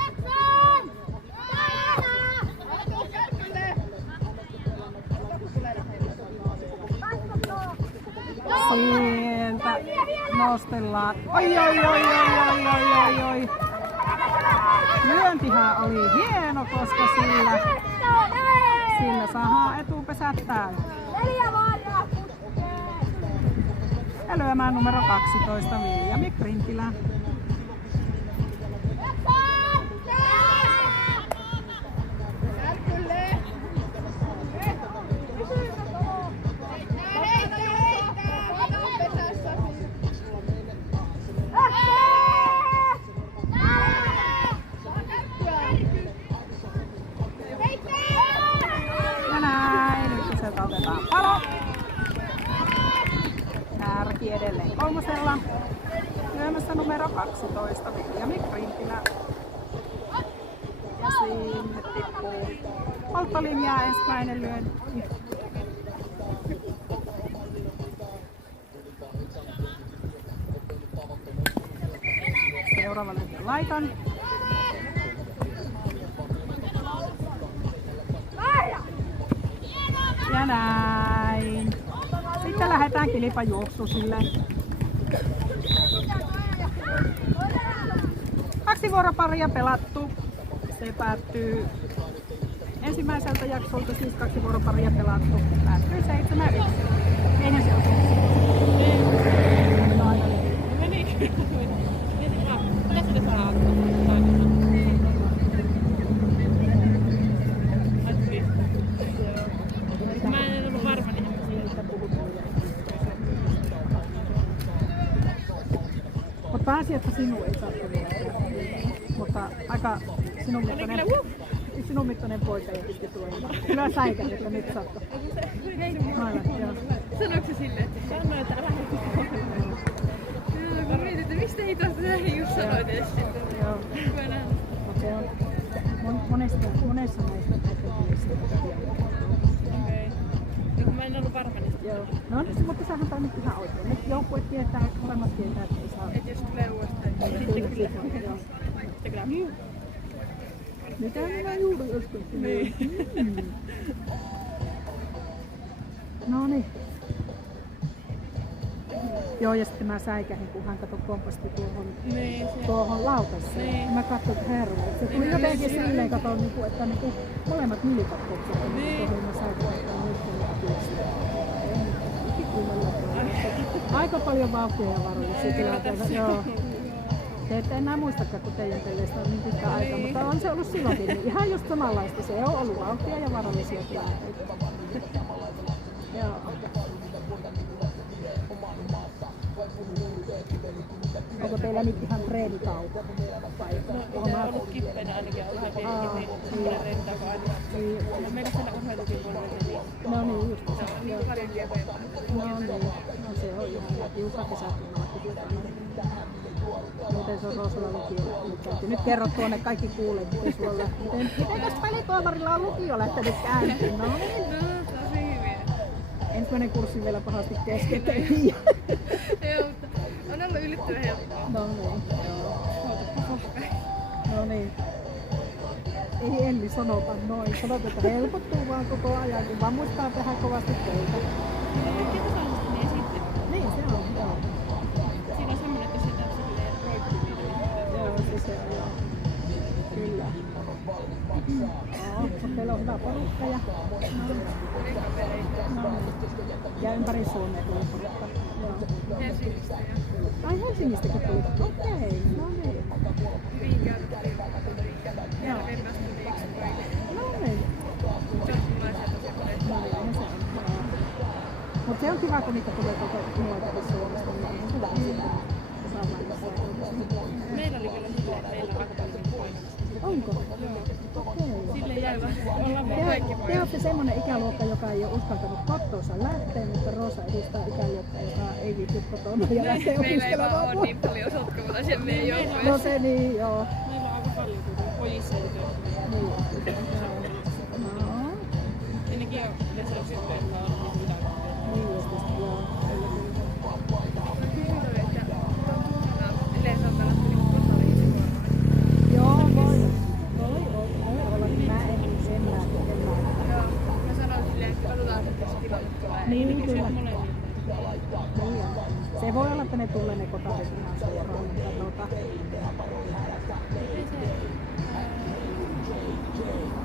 Sieltä nostellaan. Oi. Lyöntihän oli hieno, koska Sillä saadaan etupesät täyteen. 4 vaaraa. Ja lyömään numero 12 Viljami Printilä. Ja näin, nyt sieltä otetaan palo. Kärki edelleen 3. Lyömässä numero 12 Viljami Printilä. Ja sinne tippuu polttolinjaa ensimmäinen lyönti. Seuraava lyönti laiton. Ja näin. Sitten lähdetään kilpajuoksusille. 2 vuoroparia pelattu. Se päättyy ensimmäiseltä jaksolta, siis 2 vuoroparia pelattu. Päättyy 7-1. Eihän se ole. Mä en ollut varma, niin siitä puhuttiin. Mutta pääsi, että sinun ei saattu vielä. Mutta aika sinun mittainen poika ja sitten tuo. Kyllä säikät, että nyt saattu. Aivan, joo. Sanoiko se silleen, että sanoi, että älä mä mietin, että mistä hitosta sä just sanoit edes sitten. Joo. Mutta se on monessa näistä näkökulmista. Okei. Joku mä en ollut varma niistä. Joo. No niin, mutta sähän toimit ihan oikein. Nyt joukkueet tietää, molemmat tietää, että ei saa. Et jos tulee uudestaan, niin sitten kyllä. Sitten kyllä. Mitä minä juuri joskus? Niin. No niin. Joo, ja sitten mä säikähin, kun hän katsoi kompasti tuohon lautaseen. Niin. Mä katsoin, että herra. Se tuli jotenkin silleen, katsoin, että molemmat nilkat kopsivat. Niin. Mä säikähin, että nyt on yksi. Aika paljon vauhtia ja varoituksia tilanteessa. Joo. Te ette enää muistakaan, kun teidän peleistä on niin pitkä aika, mutta on se ollut silloinkin niin ihan just samanlaista. Se on ollut vauhtia ja varollisia tilanteita. Joo. Onko teillä nyt ihan treenitauko? Mä oon ollut kippeenä ainakin vähän pienikin, niin rentako aina. Meillä siellä urheilukin puolella. No niin, just se. Se on paljon lieveempää. No niin, no se on ihan tiukka kesäkunnalla. Miten se on Roosalla lukio käyty? Nyt kerro tuonne, kaikki kuulee, miten sulla lähtee. Miten pelituomarilla on lukio lähtenyt käyntiin? No niin. No, tosi hyvin. Ensimmäinen kurssi vielä pahasti kesken. Joo, mutta on ollut yllättävän helppoa. No niin. No niin. Ei Elli sanota noin. Sanota, että helpottuu vaan koko ajan, kun vaan muistaa tehdä kovasti töitä. Niin sitten. Niin se on, joo. Siinä on semmoinen, että sitä silleen roikkuu. Joo, se on, joo. Kyllä. Joo, mutta teillä on hyvä porukka ja... No. Ja ympäri Suomea tuli porukka. Joo. Helsingistä ja Ai Helsingistäkin tuli? Okei, no niin. hyvin käytettiin. Joo. No niin. Mutta se on kiva, kun niitä tulee koko muualtakin Suomesta, niin on hyvä asia. Meillä oli kyllä silleen, että meillä on aika paljon pois. Onko? Okei. Sille jäi vähän. Ollaan me kaikki pois. Te olette semmoinen ikäluokka, joka ei ole uskaltanut kotoonsa lähteä, mutta Roosa edustaa ikäluokkaa, joka ei viitty kotona ja lähtee Meillä ei vaan opiskelemaan. ole niin paljon sotkavalaisia meidän joukkueessa. No se niin, joo. Meillä on aika paljon pojissa ja tytöissä. Niin. No. Ja nekin on lisäksi, jotka on hyvä. Niin just, joo. Yleensä on pelattu niinku kotaliin Joo, voi olla. Mä en sen lähtemään. Joo, mä sanoin silleen, että odotaan sitten se kilojuttu. Niin, kyllä. Molemmille. Niin. Se voi olla, että ne tulee ne kotarit ihan suoraan.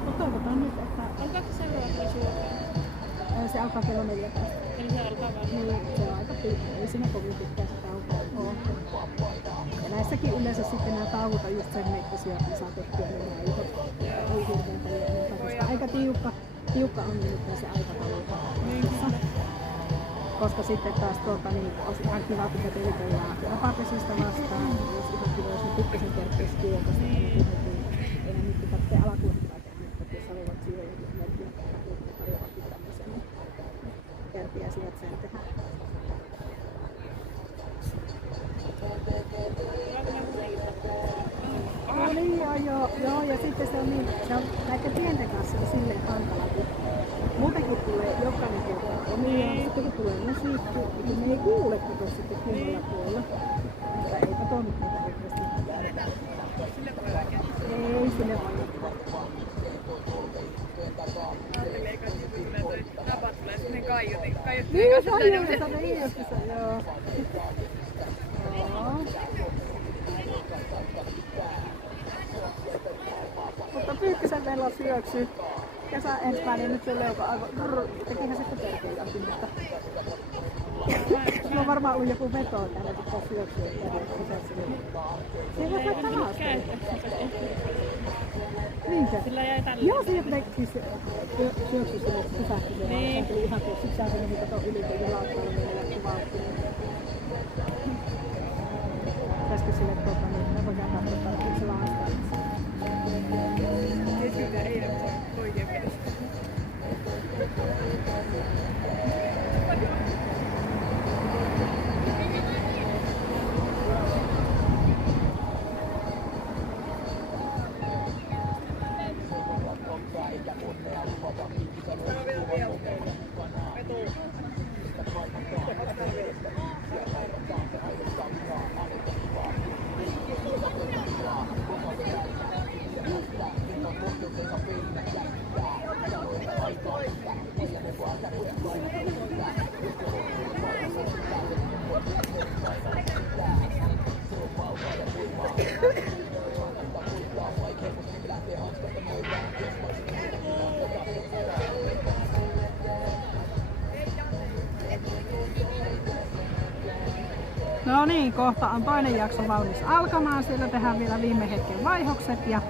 Mutta toivotaan nyt, että Alkaako se seuraava syödä? se alkaa kello 14. Eli se alkaa vaan. Niin, se on aika pitkä. Ei siinä kovin pitkään sitä taukoa ole. Ja näissäkin yleensä sitten nämä tauot on just sen mittaisia, että saa tehtyä ne näitä. Ei hirveän paljon enempää, koska aika tiukka on nimittäin se aikataulu. Koska sitten taas olisi ihan kiva, kun vetelitellään rapapesistä vastaan. Jos ihan kiva, jos ne pikkusen kerkeisi kieltästä, niin ei ne nyt tarvitse alakuormittaa tehdä, että jos haluavat siihen jokin energiaa tarjoakin tämmöisen, niin kerpiäisivät sen tehdä. No niin, joo, ja sitten se on niin, se on näiden pienten kanssa on silleen hankala, kun muutenkin tulee jokainen kerta omia, sitten kun tulee musiikki, niin me ei kuule koko sitten kunnolla tuolla. Mutta eipä toimi niitä hirveästi. Ei sille voi. Niin, joo. Mutta Pyykkösen meillä syöksy. Kesä ensimmäinen nyt se leuka aivan tekihän sitten perkeiläkin, mutta sillä on varmaan ollut joku veto, että hän pitää syöksyä kesässä. Se ei voi laittaa laasteen. Niinkö? Sillä jäi tälle. Joo, siihen teki syöksy sille pysähtyiseen. Niin. Se tuli ihan kuin sisään se meni kato yli, kun jalauttalla meillä jätti vauhtia. Pitäisikö sille niin me voidaan katsoa, että se laastaa. Siitä ei ole oikein mielessä. No niin, kohta on toinen jakso valmis alkamaan. Siellä tehdään vielä viime hetken vaihokset ja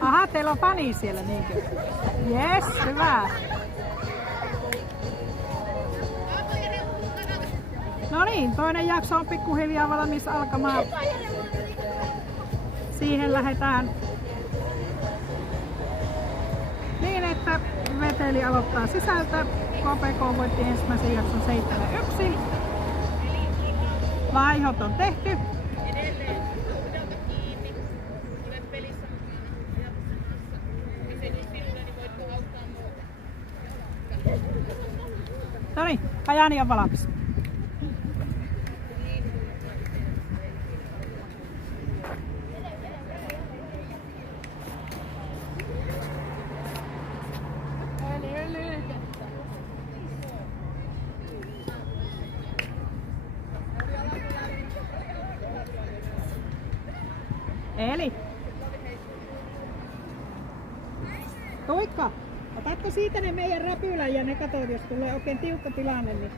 aha, teillä on fani siellä, niinkö? Jes, hyvä. No niin, toinen jakso on pikkuhiljaa valmis alkamaan. Siihen lähdetään niin, että veteli aloittaa sisältö. KPK voitti ensimmäisen jakson 7-1. Vaihot on tehty. No niin, Kajani on valmis. Eli Tuikka, otatko siitä ne meidän räpylän ja ne katot, jos tulee oikein tiukka tilanne, niin...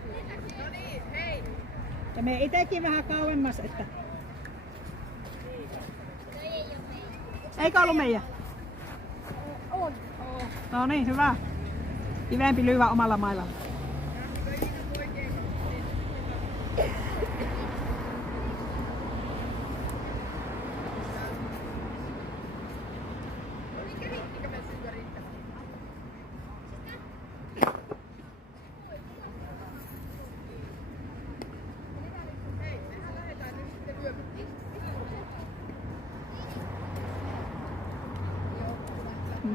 No niin, hei! Ja me itekin vähän kauemmas, että... Eikö ollut meidän? On. No niin, hyvä. Kivempi lyödä omalla mailalla.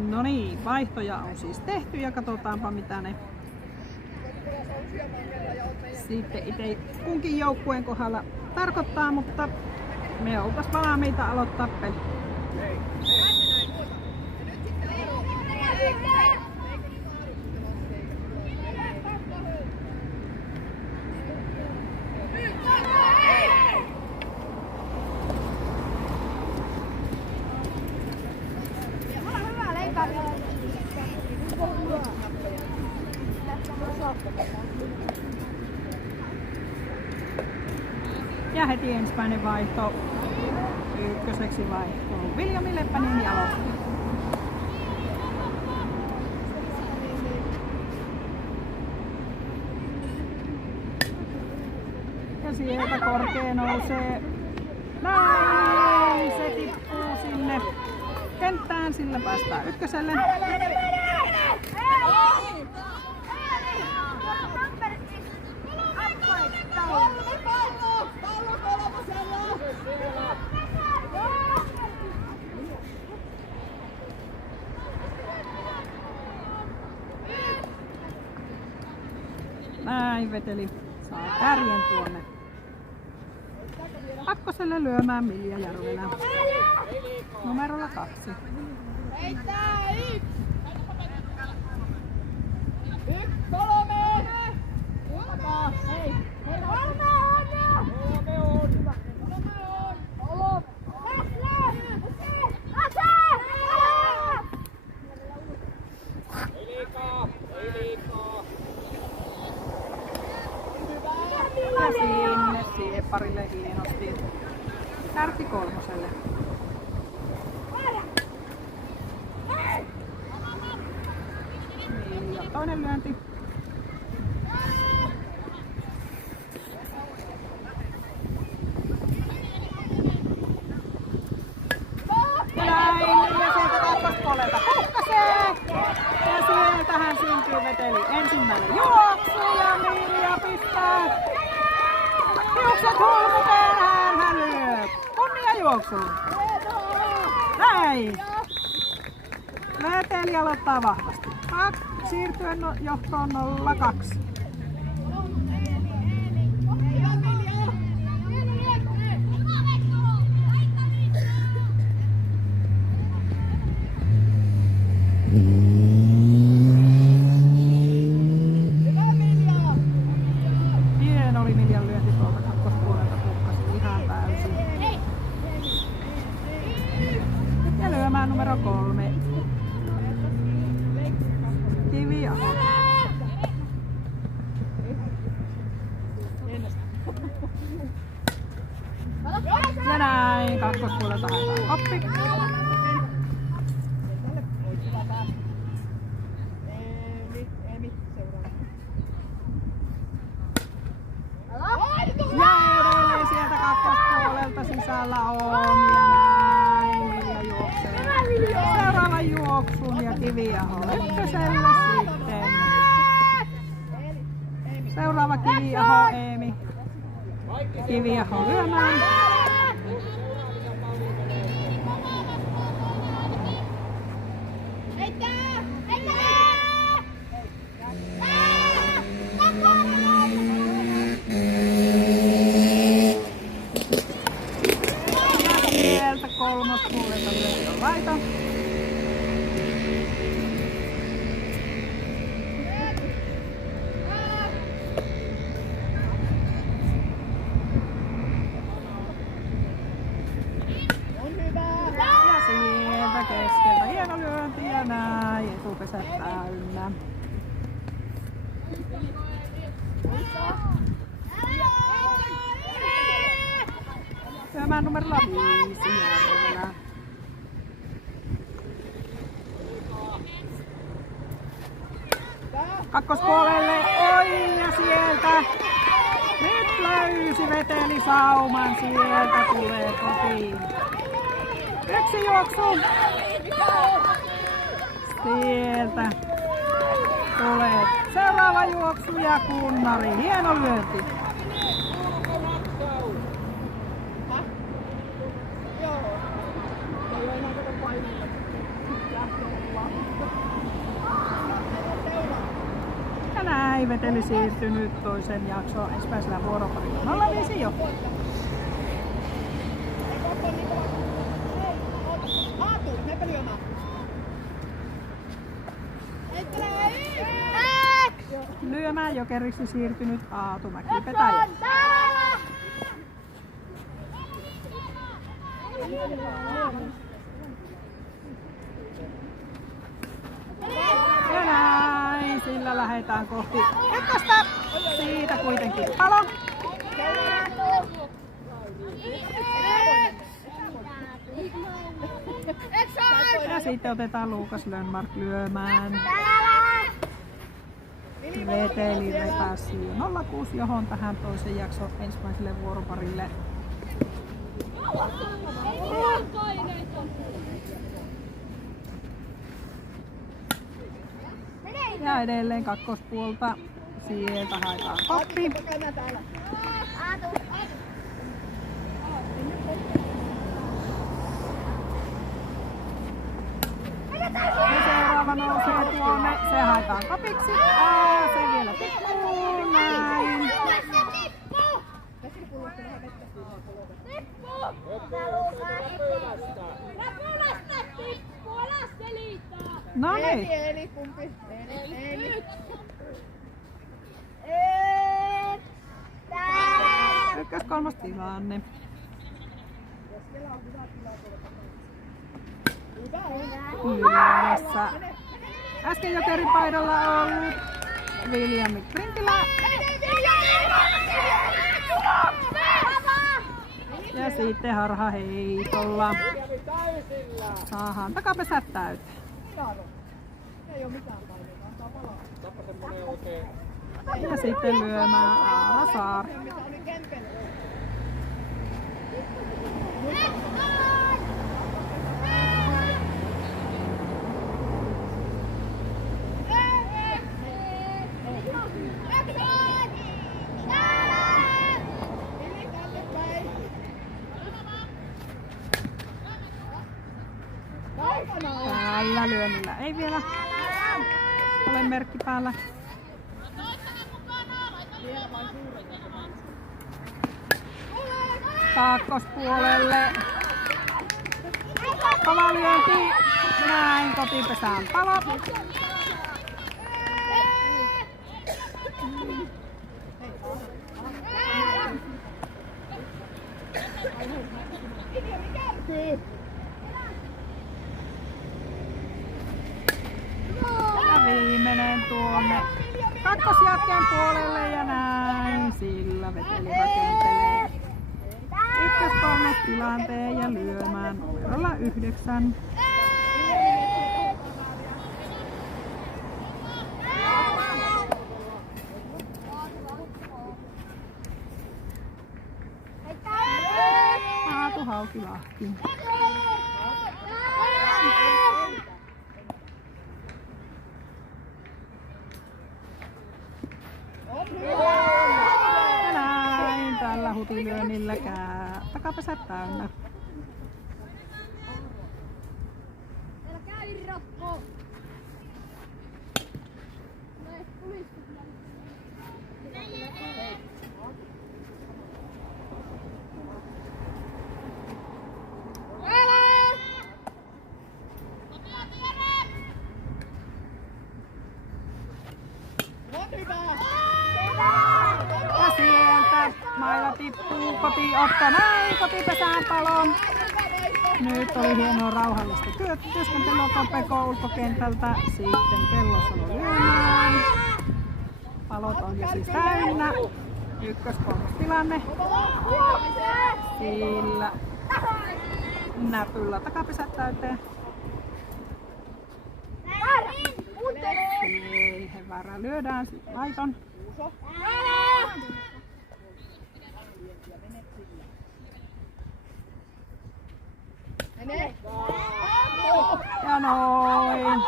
No niin, vaihtoja on siis tehty ja katsotaanpa mitä ne sitten itse kunkin joukkueen kohdalla tarkoittaa, mutta me oltais valmiita aloittaa peli. Ja heti ensimmäinen vaihto ykköseksi vaihto Viljami Leppäniemi aloitti. Ja sieltä korkea nousee. Näin, se tippuu sinne kenttään, sillä päästään ykköselle. Näin veteli. Saa kärjen tuonne. Kakkoselle lyömään Milja Järvelä. Numerolla 2. Ja sinne siihen parille hienosti. Kärki kolmoselle. Niin, ja toinen lyönti. Näin, ja sieltä kakkospuolelta puhkasee. Ja sieltähän syntyy veteli ensimmäinen juoksu ja Milja pistää hiukset hulmuteen, hän lyö. Kunnia juoksuun. Näin. Veteli aloittaa vahvasti. Siirtyen johtoon 0-2. Hieno oli Miljan lyönti tuolta kakkospuolelta, puhkasi ihan täysin. Ja lyömään numero 3. Kiviaho. Ja näin, kakkospuolelta haetaan koppi. Ja edelleen sieltä kakkospuolelta sisällä on ja näin Milja juoksee. Seuraava juoksun ja Kiviaho ykköselle sitten. Seuraava Kiviaho Eemi. Kiviaho lyömään. Sieltä kolmospuolelta lyönti on laito. Ja sieltä keskeltä hieno lyönti ja näin etupesä täynnä. Lyömään numerolla 5 Järvelä. Kakkospuolelle, oi ja sieltä. Nyt löysi veteli sauman, sieltä tulee kotiin. Yksi juoksu. Sieltä tulee seuraava juoksu ja Kunnari. Hieno lyönti. Ja näin veteli siirtynyt toisen jakson ensimmäisellä vuoroparilla. 0-5 jo. Lyömään jokeriksi siirtynyt Aatu Mäki-Petäjä. Ja näin, sillä lähdetään kohti ykköstä. Siitä kuitenkin palo. Ja sitten otetaan Luukas Lönnmark lyömään. Veteli repäsi 0-6 johon tähän toisen jakson ensimmäiselle vuoroparille. Ja edelleen kakkospuolta. Sieltä haetaan koppi. Ja seuraava nousee tuonne. Se haetaan kopiksi. Se vielä tippuu. Näin. No niin. Ykkös kolmas tilanne. Yhdessä. Äsken jokeripaidalla ollut Viljami Printilä. Ja sitten harha heitolla. Saadaan takapesät täyteen. Ja sitten lyömään Aaro Saar. Tällä lyönnillä ei vielä ole merkki päällä. Kakkospuolelle. Kova lyönti. Näin kotipesään palo. Ja viimeinen tuonne kakkosjatkeen puolelle ja näin sillä veteli rakentelee. Ykkös-kolmas tilanteen ja lyömään numerolla 9. Aatu Haukilahti. Ja näin tällä hutilyönnillä takapesät täynnä. Ja sieltä mailla tippuu kotiotto, näin kotipesään palon. Nyt oli hienoa rauhallista työskentelyä Peko ulkokentältä. Sitten kellosalo lyömään. Palot on jo siis täynnä. Ykkös-kolmas tilanne. Sillä näpyllä takapesät täyteen. siihen väärään. Lyödään laiton. Ja noin.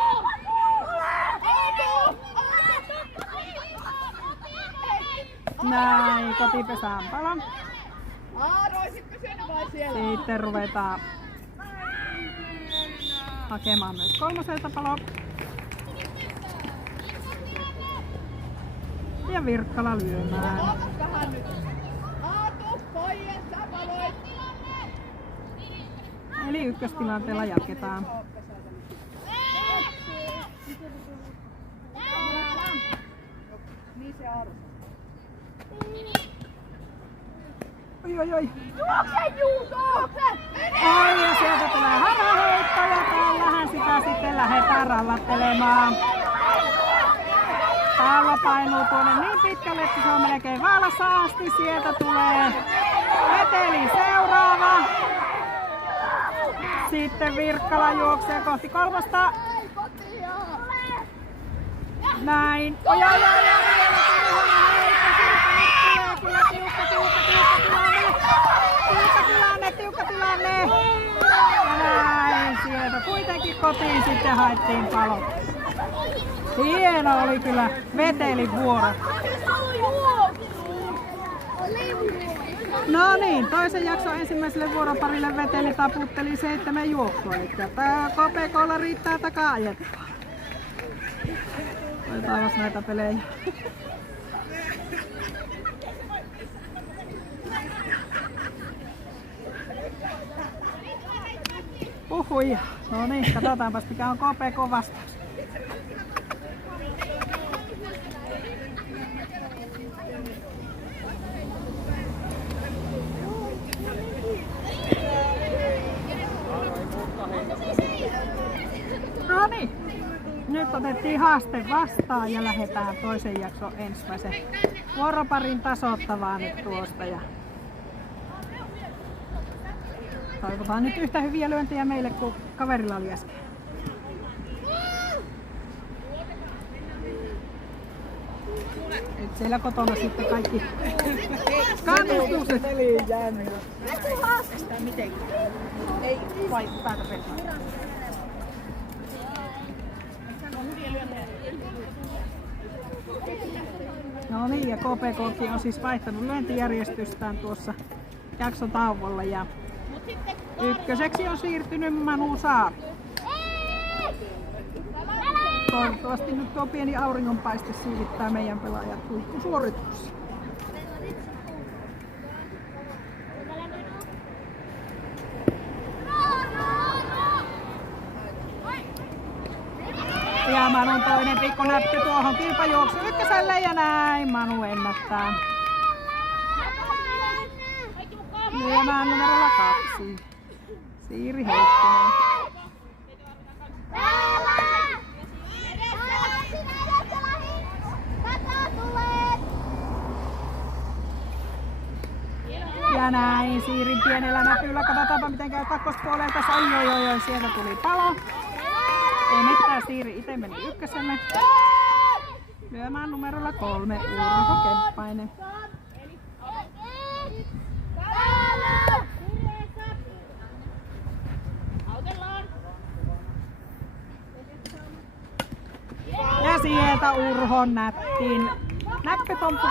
Näin, kotipesään palon. Sitten ruvetaan hakemaan myös kolmoselta palo. Ja Virkkala lyömään. Eli ykköstilanteella jatketaan. Oi, oi, oi. Oi, ja sieltä tulee harhaheitto ja tällähän sitä sitten lähdetään rallattelemaan. Pallo painuu tuonne niin pitkälle, että se on melkein vaalassa asti. Sieltä tulee Veteli seuraava. Sitten Virkkala juoksee kohti kolmosta. Näin. Oi, oi, oi, vielä tiukka tilanne. Ja näin, sieltä kuitenkin kotiin sitten haettiin palo. Hieno oli kyllä Vetelin vuoro. No niin, toisen jakson ensimmäiselle vuoroparille Veteli taputteli 7 juoksua. Eli KPK:lla riittää takaa ajettavaa. Otetaan näitä pelejä. Uhuja. No niin, katsotaanpas mikä on KPK vastaus. No niin, nyt otettiin haaste vastaan ja lähdetään toisen jakson ensimmäisen vuoroparin tasoittavaan nyt tuosta. Ja toivotaan nyt yhtä hyviä lyöntejä meille kuin kaverilla oli äsken. Nyt siellä kotona sitten kaikki kannustukset. Ei vai päätä pelaa. No niin, ja KPKkin on siis vaihtanut lyöntijärjestystään tuossa jaksotauolla ja ykköseksi on siirtynyt Manu Saari. Toivottavasti nyt tuo pieni auringonpaiste siivittää meidän pelaajat huippusuorituksessa. Ja Manun toinen pikku näppy tuohon kilpajuoksu ykköselle ja näin Manu ennättää. Lyömään numerolla 2. Siiri Heikkinen. Ja näin Siirin pienellä näkyllä. Katsotaanpa miten käy kakkospuolelta. Oi, sieltä tuli palo. Ei mitään, Siiri itse meni ykköselle. Lyömään numerolla 3 Urho Kemppainen. Ja sieltä Urhon näppiin. Näppipomppu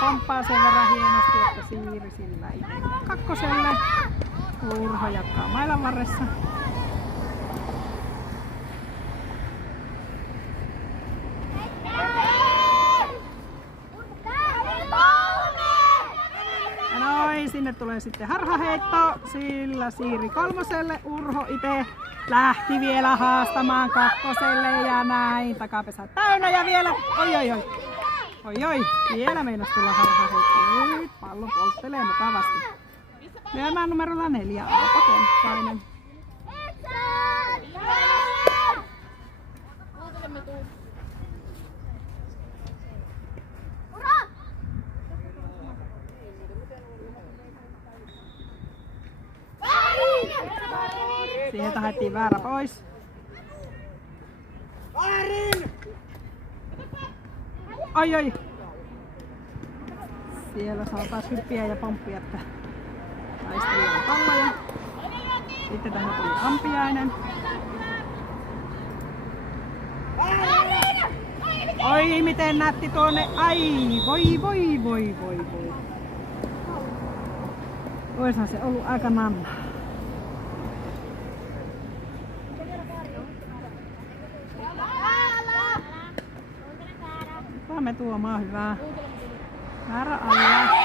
pomppaa sen verran hienosti, että Siiri sillä ei kakkoselle. Urho jatkaa mailan varressa. Ja noin, sinne tulee sitten harhaheitto, sillä Siiri kolmoselle. Urho itse lähti vielä haastamaan kakkoselle ja näin. Takapesä täynnä ja vielä, oi, vielä meinas tulla harhaheitto. Nyt pallo polttelee mukavasti. Lyömään numerolla 4 Aapo Kemppainen. Sieltä haettiin väärä pois. Ai. Siellä saa taas hyppiä ja pomppia, että taistellaan palloja. Sitten tähän tuli ampiainen. Oi, miten nätti tuonne. Ai, voi. Oishan se ollut aika nanna. Me tuomaan hyvää. Määrä alla.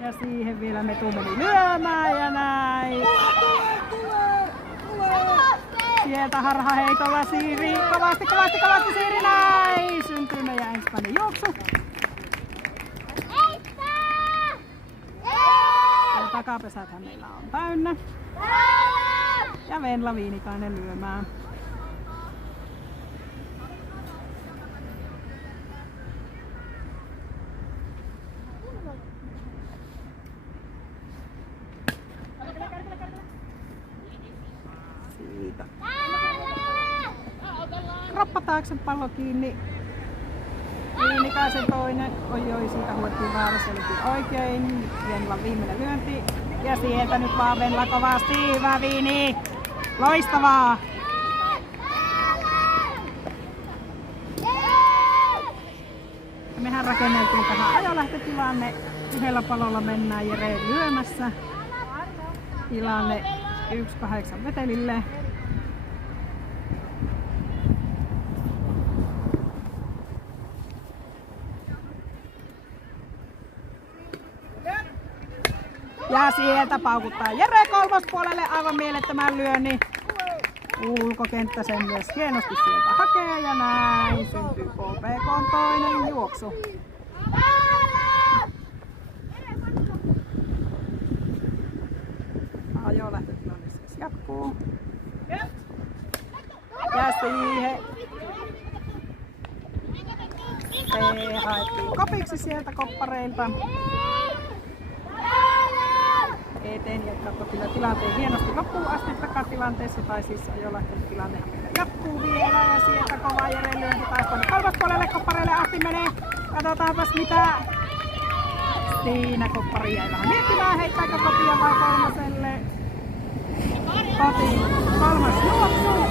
Ja siihen vielä Metu meni lyömään ja näin. Sieltä harhaheitolla Siiri. Kovasti Siiri näin. Syntyy meidän ensimmäinen juoksu. Ja takapesäthän meillä on täynnä. Ja Venla Viinikainen lyömään. Siitä. Kroppa taakse, pallo kiinni. Viinikaisen toinen. Oi, siitä huettiin väärässä, olikin oikein. Venlan viimeinen lyönti. Ja sieltä nyt vaan Venla kovasti. Hyvä Viini. Loistavaa. Ja mehän rakenneltiin tähän ajolähtötilanne. Yhdellä palolla mennään Jere lyömässä. Tilanne 1-8 Vetelille. Ja sieltä paukuttaa Jere kolmospuolelle aivan mielettömän lyönnin. Ulkokenttä sen myös hienosti sieltä hakee ja näin syntyy KPK:n toinen juoksu. Ajolähtötilanne siis jatkuu. Ja siihen haettiin kopiksi sieltä koppareilta. Eteen ja katso kyllä tilanteen hienosti loppuun asti takatilanteessa, tai siis ajolähtötilannehan meillä jatkuu vielä ja sieltä kova Jere lyönti taas tuonne kolmospuolelle koppareille asti menee. Katsotaanpas mitä siinä koppari jäi vähän miettimään, heittääkö kotia vai kolmoselle. Koti, kolmas juoksu.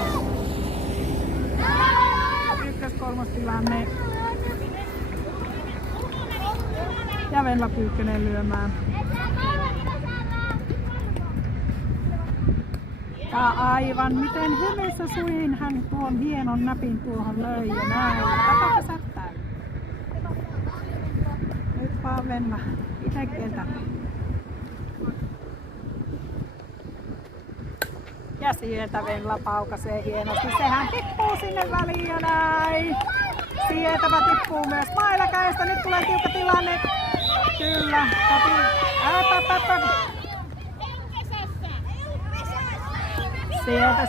Ykkös-kolmostilanne. Ja Venla Pyykkönen lyömään. Ja aivan miten hymyssä suin hän tuon hienon näpin tuohon löi ja näin. Takapesät täynnä. Nyt vaan Venla itse keltä. Ja sieltä Venla paukasee hienosti. Sehän tippuu sinne väliin ja näin. Sieltäpä tippuu myös mailakäestä. Nyt tulee tiukka tilanne. Kyllä. Sieltä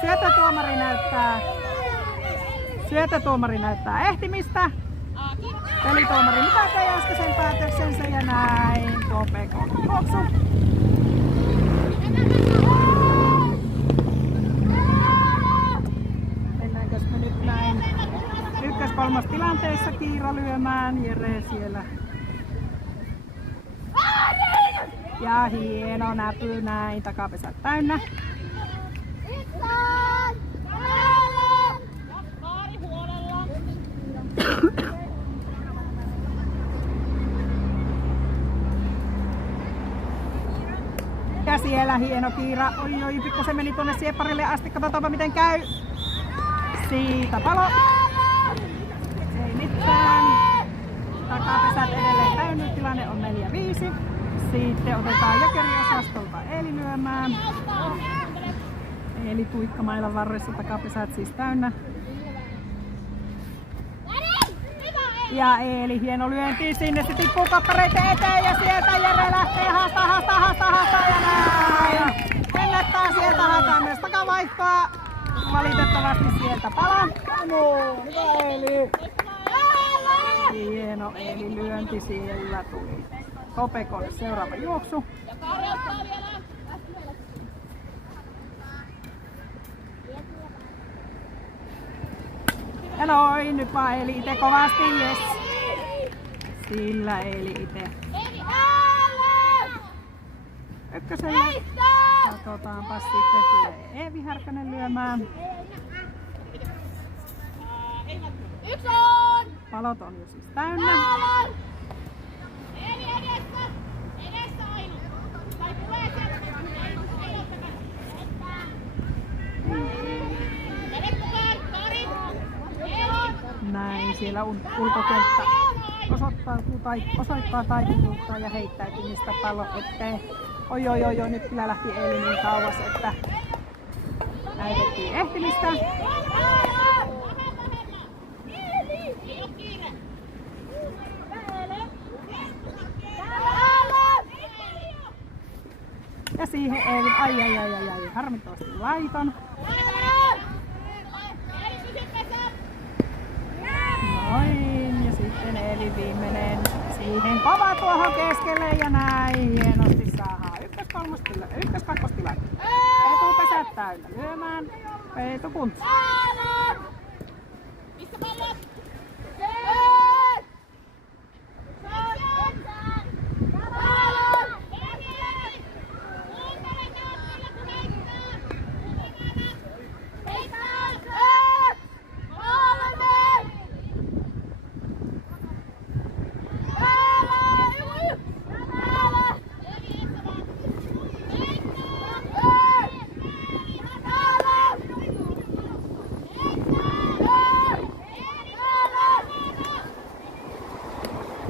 syötötuomari näyttää ehtimistä. Pelituomari mitäkään äskeisen päätöksensä ja näin. KPK juoksu. Mennäänkö me nyt näin ykkös-kolmos tilanteessa Kiira lyömään. Jere siellä. Ja hieno näpy näin. Takapesät täynnä. Ja siellä hieno Kiira. Oi, pikkusen meni tuonne siepparille asti. Katsotaanpa miten käy. Siitä palo. Ei mitään. Takapesät edelleen täynnä. Tilanne on 4-5. Sitten otetaan jokeriosastolta Eeli lyömään. Eli tuikka mailan varressa, takapesät siis täynnä. Ja Eeli hieno lyönti sinne, se tippuu kappareiden eteen ja sieltä Jere lähtee haastaa ja näin. Ennättää sieltä, haetaan myös takavaihtoa. Valitettavasti sieltä pala. No, hyvä Eeli. Hieno Eeli lyönti siellä tuli. KPK:lle seuraava juoksu. Ja noin, nyt vaan Eeli itse kovasti, jes. Sillä Eeli itse. Ykköselle. Katsotaanpa sitten tulee Eevi Härkönen lyömään. Palot on jo siis täynnä. Näin siellä ulkokenttä osoittaa taikuvuutta ja heittäytymistä pallon eteen. Oi, nyt kyllä lähti Eeli niin kauas, että näytettiin ehtimistä. Ja siihen Eeli, ai, harmittavasti laiton. Noin, ja sitten Eeli viimeinen siihen kova tuohon keskelle ja näin hienosti saadaan ykkös-kakkostilat. Peetu pesät täynnä lyömään. Peetu kuntoon. Missä pallot?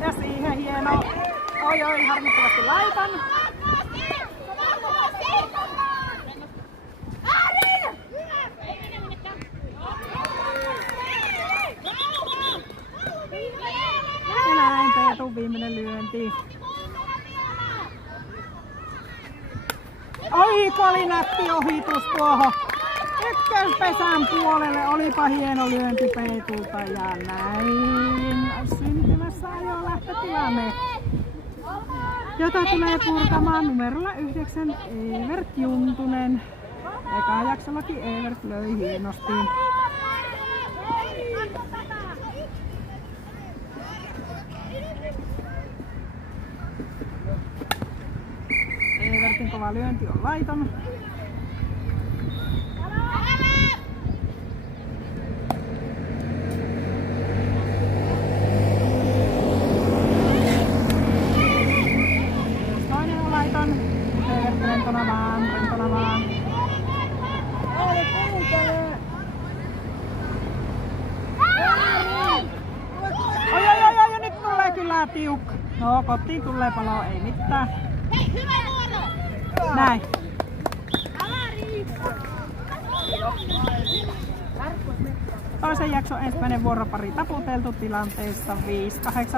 Ja siihen hieno, oi, harmittavasti laitan. Ja näin Peetun viimeinen lyönti. Oi, kun oli nätti ohitus tuohon ykköspesän puolelle. Olipa hieno lyönti Peetulta ja näin syntymässä jo lähtötilanne, jota tulee purkamaan numerolla 9 Evert Juntunen. Eka jaksollakin Evert löi hienosti. Evertin kova lyönti on laiton. Toinen on laiton. Evert rentona vaan. Oi, nyt tulee kyllä tiukka. No, kotiin tulee palo, ei mitään. Hei, hyvä vuoro! Näin. Toisen jakson ensimmäinen vuoropari taputeltu tilanteessa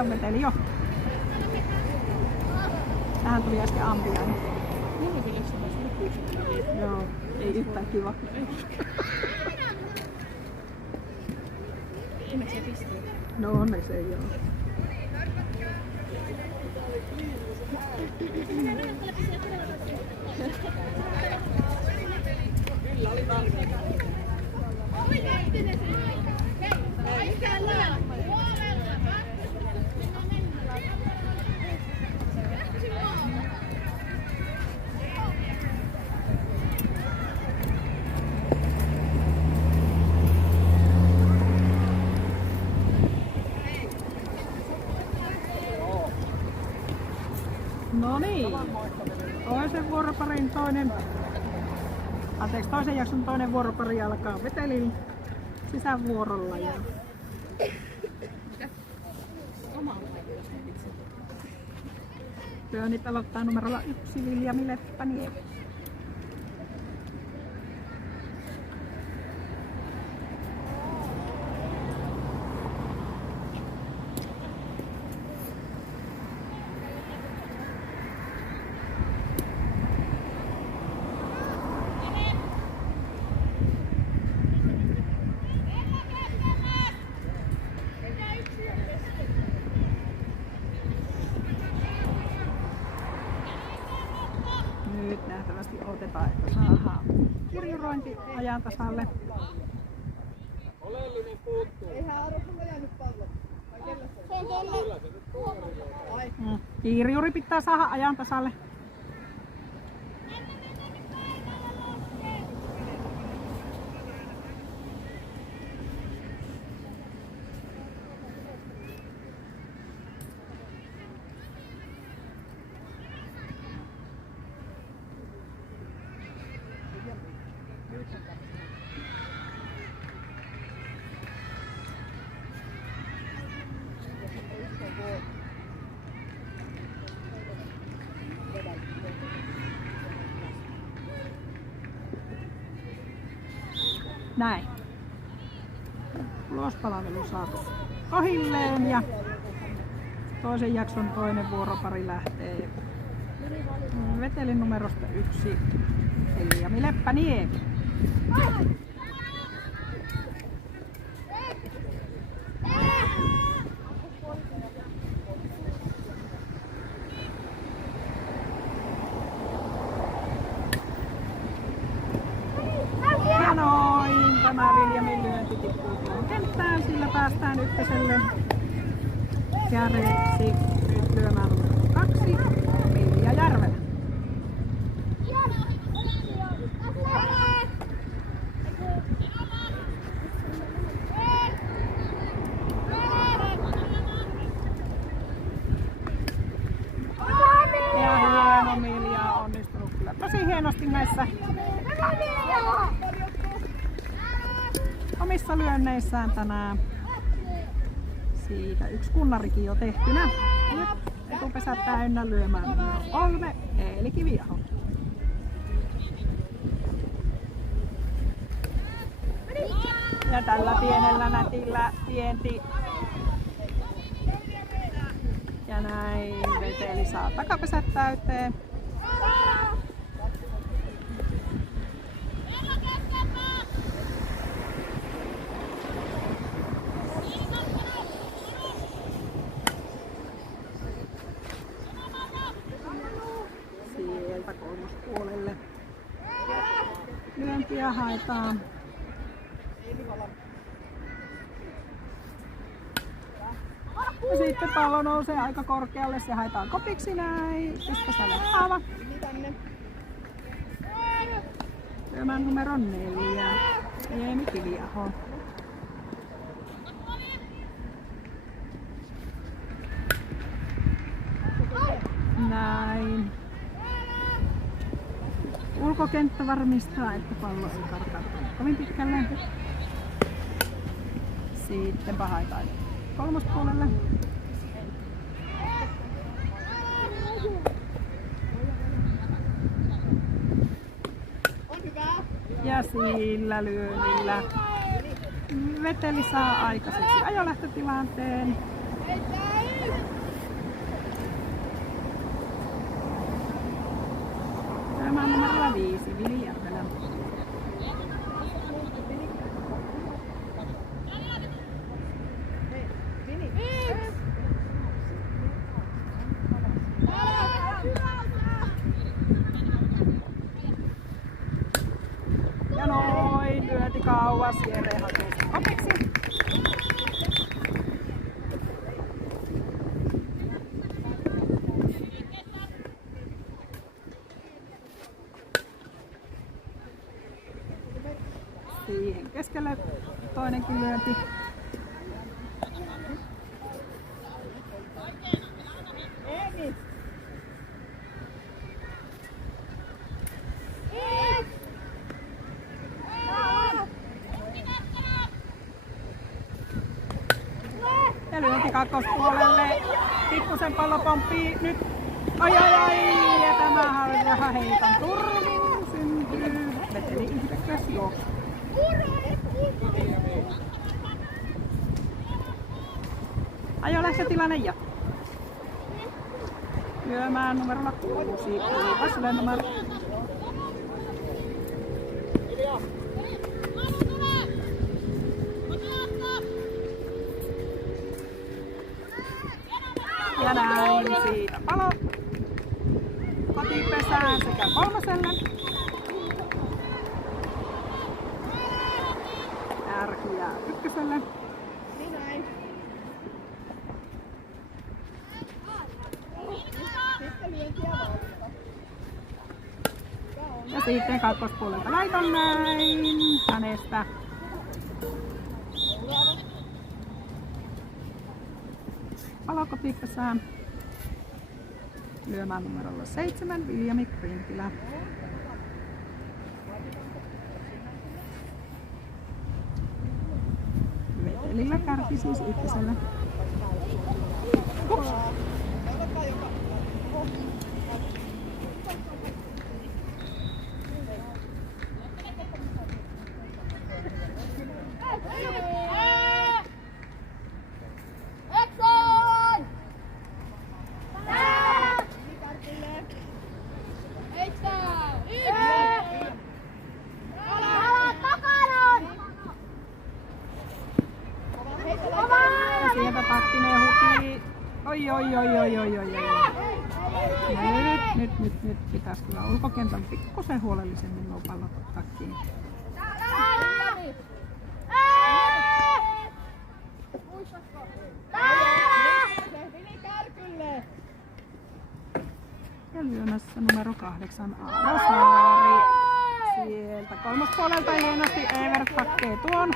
5-8 veteli jo. Tähän tuli äsken ampiainen. Joo, ei yhtään kiva. Onneksi ei pistää. No onneksi ei oo. No niin, toisen jakson toinen vuoropari alkaa vetelin sisävuorolla. Ja lyönnit aloittaa numerolla 1 Viljami Leppäniemi. Nyt nähtävästi odotetaan, että saadaan kirjurointi ajan tasalle. Oleellinen puuttuu. Se on tuolla. Kiiriuri pitää saada ajan tasalle. Näin. Ulospalvelu saatu kohilleen ja toisen jakson toinen vuoropari lähtee vetelin numerosta 1 Eliami Leppäniemi. Tämä Viljamin lyönti tippuu tuohon kenttään, sillä päästään ykköselle kärjeksi. Nyt lyömään numero 2, Vilja Järvelä. Ja hieno Milja on onnistunut kyllä tosi hienosti näissä omissa lyönneissään tänään. Siitä yksi kunnarikin jo tehtynä. Nyt etupesä täynnä lyömään numero 3, Eeli Kiviaho. Ja tällä pienellä nätillä vienti. Ja näin veteli saa takapesät täyteen. Sieltä kolmospuolelle lyöntiä haetaan. Ja sitten pallo nousee aika korkealle, se haetaan kopiksi näin. Ykköselle haava. Lyömään numero 4, Eemi Kiviaho. Näin. Ulkokenttä varmistaa, että pallo ei karkaa kovin pitkälle. Sitten haetaan kolmospuolelle. Ja sillä lyönnillä veteli saa aikaiseksi ajolähtötilanteen. Tämä on numero 5, Vili Järvelä. Ja noin, lyöti kauas, Jere hakee kopiksi. Siihen keskelle toinenkin lyönti. Ja lyönti kakkospuolelle. Pikkusen pallo pomppii nyt. Ai ai ai! Ja tämä harjaha heiton turvin syntyy. Veteli ykkös jo. Ajolähtötilanne jatkuu. Lyömään numerolla 6. Vasille numero. Ja näin siitä palo kotipesään sekä kolmoselle. Ärki jää ykköselle. sitten kakkospuolelta laiton näin hänestä. Palo kotipesään. Lyömään numerolla 7 Viljami Krintilä. Vetelillä kärki siis ykköselle. Sieltä taktinen huki. Oi. Nyt pitäisi kyllä ulkokentän pikkusen huolellisemmin nuo pallot ottaa kiinni. Ja lyömässä numero 8 Aaro Saari. Sieltä kolmospuolelta hienosti Evert hakee tuon.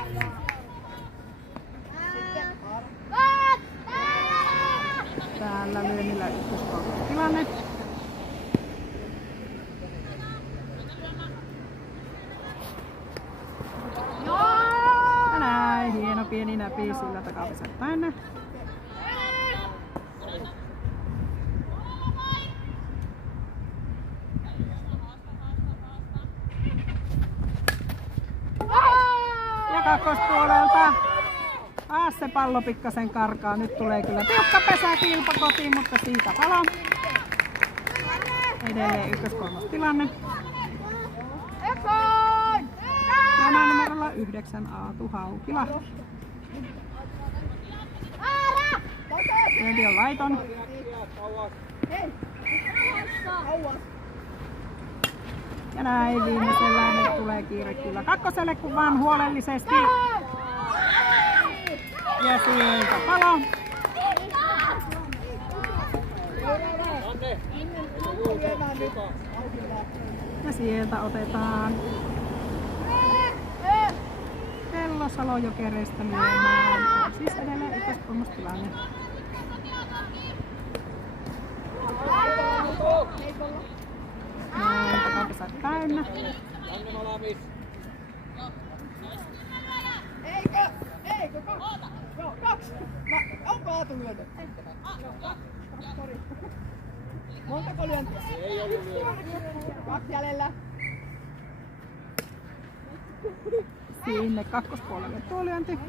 Täällä lyönnillä ykköstilanne. Ja näin, hieno pieni näpi sillä takapesät tänne. Ja kakkospuolelta taas se pallo pikkasen karkaa. Nyt tulee kyllä tiukka pesäkilpa kotiin, mutta siitä palo. Edelleen ykkös-kolmostilanne. Tämä numerolla 9 Aatu Haukila. Lyönti on laiton. Ja näin viimeisellä nyt tulee kiire kyllä kakkoselle, kun vaan huolellisesti. Ja sieltä palo. Ja sieltä otetaan Kello Salo-Jokereista lyömään. Siis edelleen ykkös-kolmostilanne. Näin, takapesät täynnä. Eikö? Joo, 2. Onko Aatu lyönyt? Montako lyöntiä? Ei ollut lyöntiä. 2 jäljellä. Sinne kakkospuolelle tuo lyönti.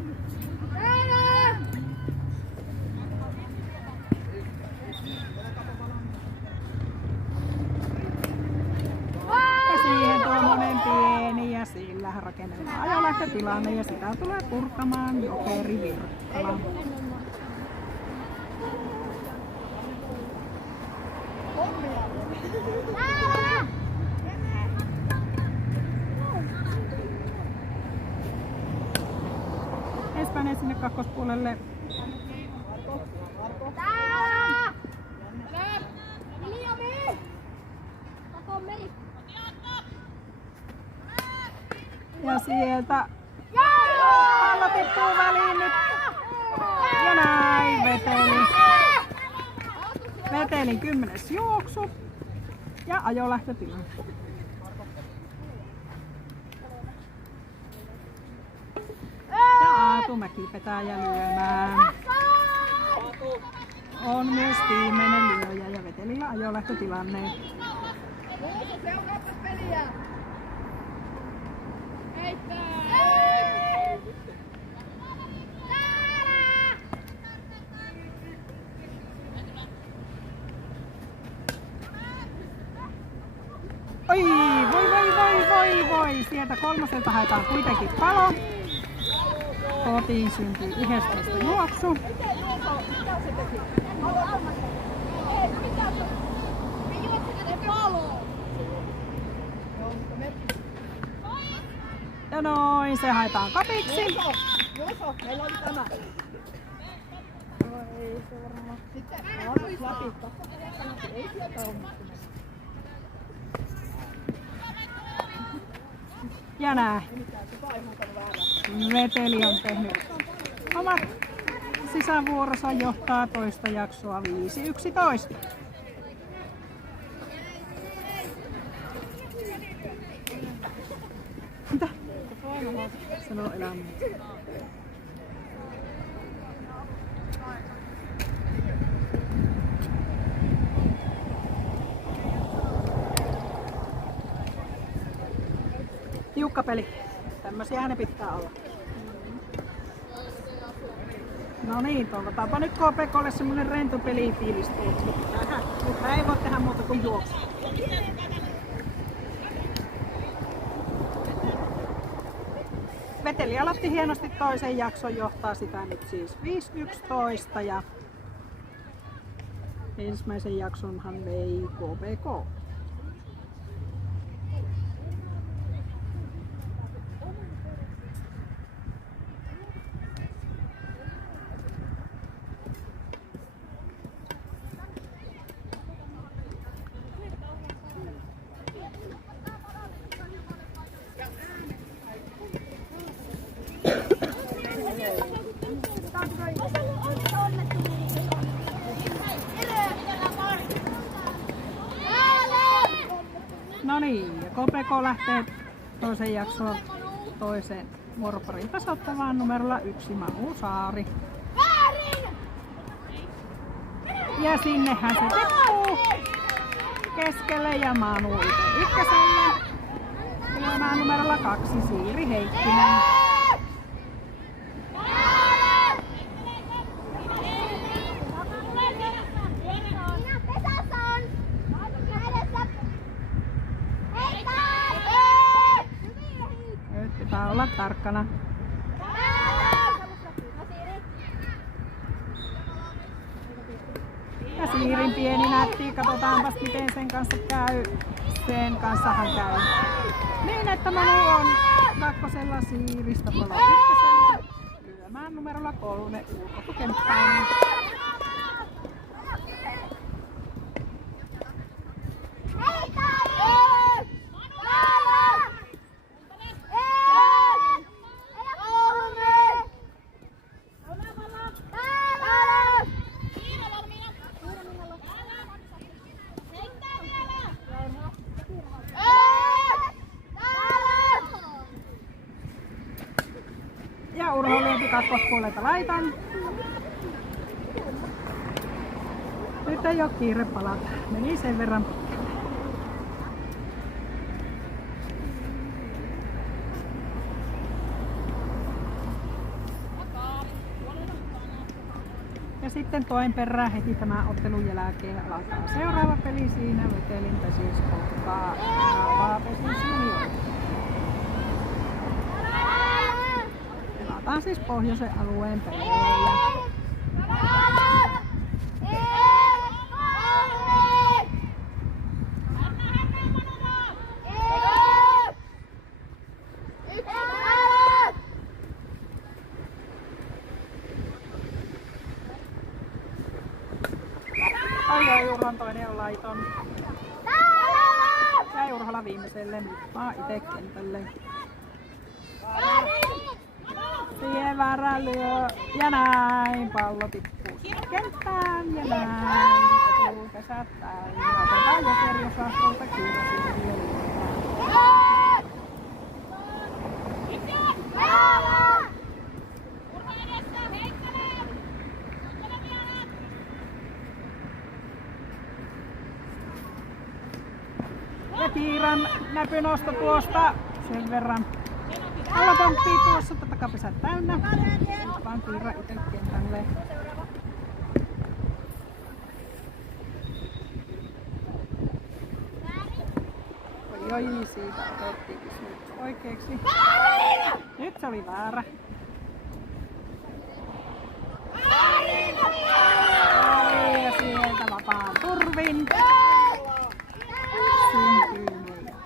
Ja siihen tuommoinen pieni ja sillä rakennellaan ajolähtötilanne ja sitä tulee purkamaan Jokeri Virkkala. Espanja sinne kakkospuolelle. Ja sieltä pallo tippuu väliin nyt. Ja näin Vetelin 10. juoksu. Ja ajolähtötilanne. Ja Aatu Mäki-Petäjä lyömään. On myös viimeinen lyöjä ja Vetelillä ajolähtötilanne. Seuraavaksi peliä. Oi, voi. Sieltä kolmoselta haetaan kuitenkin palo. Kotiin syntyy 11. juoksu. Ja noin, se haetaan kapiksi. Juuso, meillä on tämä. Ei se varmaan. Sitten läpi. Ei sieltä onnistunut. Ja näin. Veteli on tehnyt omat sisävuoronsa, johtaa toista jaksoa 5-11. Mitä? Sano elämä. Tiukka peli. Tämmösiähän ne pitää olla. No niin, toivotaanpa nyt KPK:lle semmonen rento pelifiilis tuossa. Mutta ei voi tehdä muuta kuin juoksu. Veteli aloitti hienosti toisen jakson, johtaa sitä nyt siis 5-11 ja ensimmäisen jaksonhan vei KPK. No niin, ja KPK lähtee toisen jakson toiseen vuoroparin tasoittavaan numerolla 1 Manu Saari. Ja sinnehän se tippuu keskelle ja Manu itse ykköselle. Lyömään numerolla 2 Siiri Heikkinen. Pitää olla tarkkana. Ja Siirin pieni nätti, katsotaanpas miten sen kanssa käy. Sen kanssahan käy. Niin että Manu on kakkosella Siiristä palo ykkösellä. Lyömään numerolla 3 Urho Kemppainen. Ja Urho lyönti kakkospuolelta laitan. Nyt ei oo kiire palata. Meni sen verran. Ja sitten toin perään heti tämän ottelun jälkeen alkaa seuraava peli siinä. Vetelintä siis kohtaa Vaapesin Junior. Pelataan siis pohjoisen alueen pelejä. Ai Urhon toinen on laiton. Jäi Urholla viimeiselle, nyt vaan ite kentälle. Siihen väärään lyö ja näin pallo tippuu kenttään ja näin. Etukäsät täynnä. Otetaan Jokeri-osastolta Kiirasirviö. Ja Kiiran näpynosto tuosta sen verran. Alla pomppii tuossa, takapesät täynnä. Nyt vaan Kiira itse kentälle. Oi, siitä otettiinkin nyt oikeeksi. Nyt se oli väärä. Oi, ja sieltä vapaan turvin. Syntyy meidän.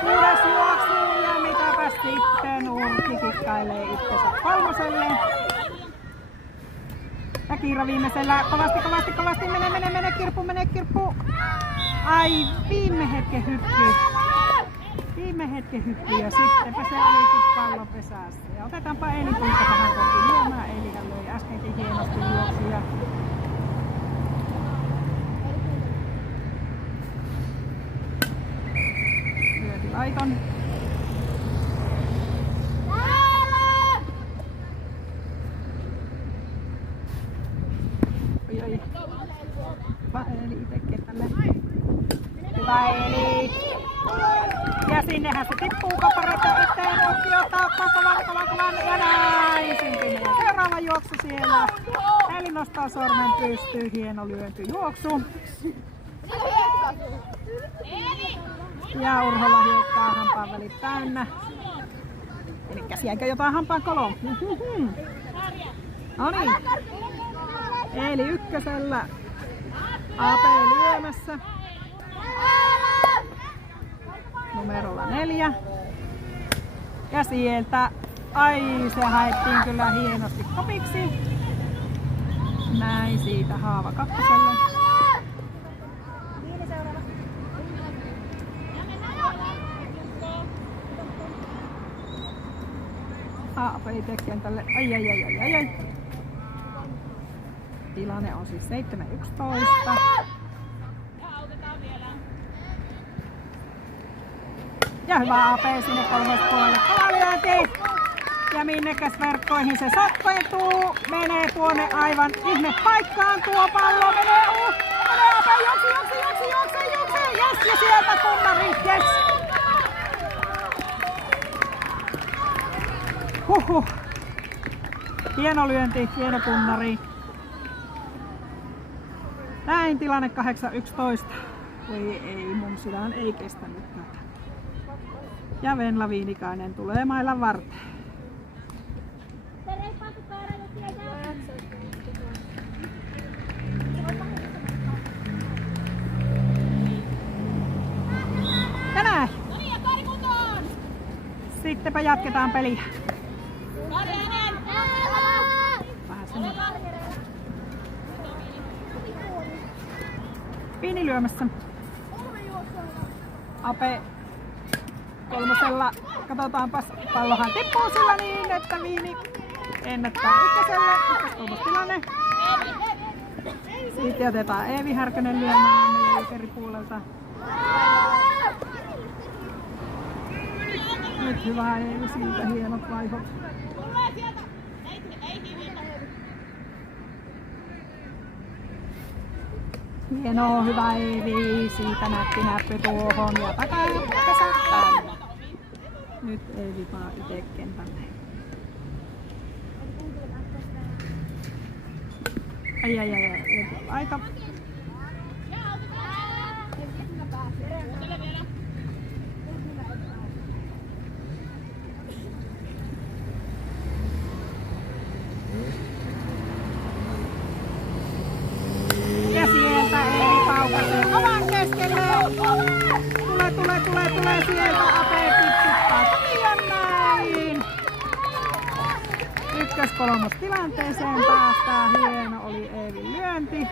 Kuudes juoksu ja mitäpäs sitten Urki kikkailee itsensä kolmoselle. Ja Kiira viimeisellä kovasti mene kirppu. Ai viime hetken hyppy. Viime hetken hyppy ja sittenpä se olikin pallo pesässä. Ja otetaanpa Eeli Kulta tähän kohti lyömään. Eelihän löi äskenkin hienosti juoksuja. Lyöti laiton. Oi. Hyvä Eeli itse kentälle. Hyvä Eeli. Ja sinnehän se tippuu kapareita eteen. Otti ottaa kovan ja näin. Sinne. Seuraava juoksu siellä. Eeli nostaa sormen pystyyn. Hieno lyönty juoksu. Ja Urholla hiekkaa hampaan välit täynnä. Elikkäs jäikö jotain hampaan koloon? Noniin. Eeli ykkösellä. AP lyömässä. Numerolla 4. Ja sieltä, ai se haettiin kyllä hienosti kopiksi. Näin siitä haava kakkoselle. AP itse kentälle. Ai. Tilanne on siis 7-11. Ja hyvä AP sinne kolmospuolelle. Kova lyönti. Ja minnekäs verkkoihin se sotkeetuu. Menee tuonne aivan ihme paikkaan tuo pallo. Menee AP, juokse. Yes, ja sieltä tunnari. Yes. Huhhuh. Hieno lyönti, hieno tunnari. Näin tilanne 8-11. Voi ei, mun sydän ei kestänyt tätä. Ja Venla Viinikainen tulee mailan varteen. Ja näin. Sittenpä jatketaan peliä. Vähän semmoinen. Viini lyömässä. Ape kolmosella. Katsotaanpas. Pallohan tippuu sillä niin, että Viini ennättää ykkösellä. Ykköskolmostilanne. Sitten otetaan Eevi Härkönen lyömään meidän jokeripuolelta. Nyt hyvä Eevi, siitä hienot vaihot. Hienoa, hyvä Eevi, siitä näppy tuohon ja takaa pesättää. Nyt Eevi vaan itse kentälle. Ai, aika. Ja sieltä Eevi paukaisee kovan keskelle. Tulee sieltä Ape tipsuttaa ja näin. Ykkös-kolmostilanteeseen päästään. Hieno oli Eevin lyönti.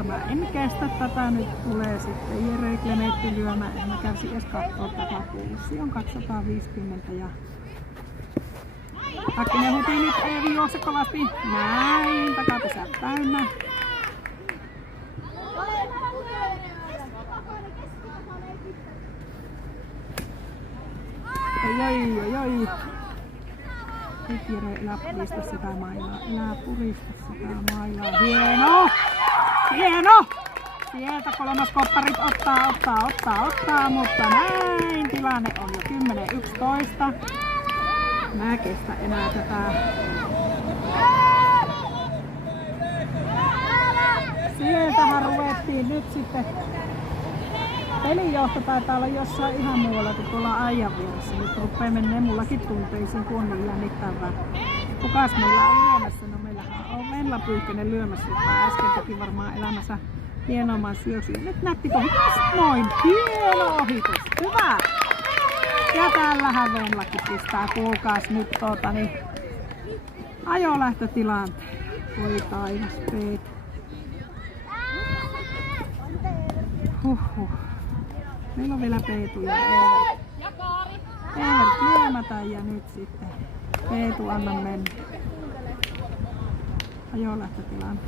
9-11. Mä en kestä tätä. Nyt tulee sitten Jere Klemetti lyömään. En mä kävisi edes kattoo tätä. Pulssi on 250 ja Hakkinen hutii nyt Eevi juokse kovasti. Näin. Takapesä täynnä. Oi. Nyt Jere elää purista sitä mailaa. Hieno! Sieltä kolmas kopparit ottaa, mutta näin. Tilanne on jo 10-11. Mä en kestä enää tätä. Sieltähän ruvettiin nyt sitten. Pelijohto taitaa olla jossain ihan muualla kuin tuolla aijan vieressä. Nyt rupeaa menneen mullakin tunteisiin, kun on niin jännittävää. Kukas meillä on lyömässä? No meillähän on Venla Pyyhkönen lyömässä, joka äsken teki varmaan elämässä hienomman syöksyn. Nyt nätti ohitus. Noin. Hieno ohitus. Hyvä. Ja tällähän Venlakin pistää, kuulkaas nyt ajolähtötilanteen. Voi taivas Peet. Huhhuh. Meillä on vielä Peetu ja Evert. Evert lyömätä ja nyt sitten Peetu anna mennä. Ajolähtötilanne.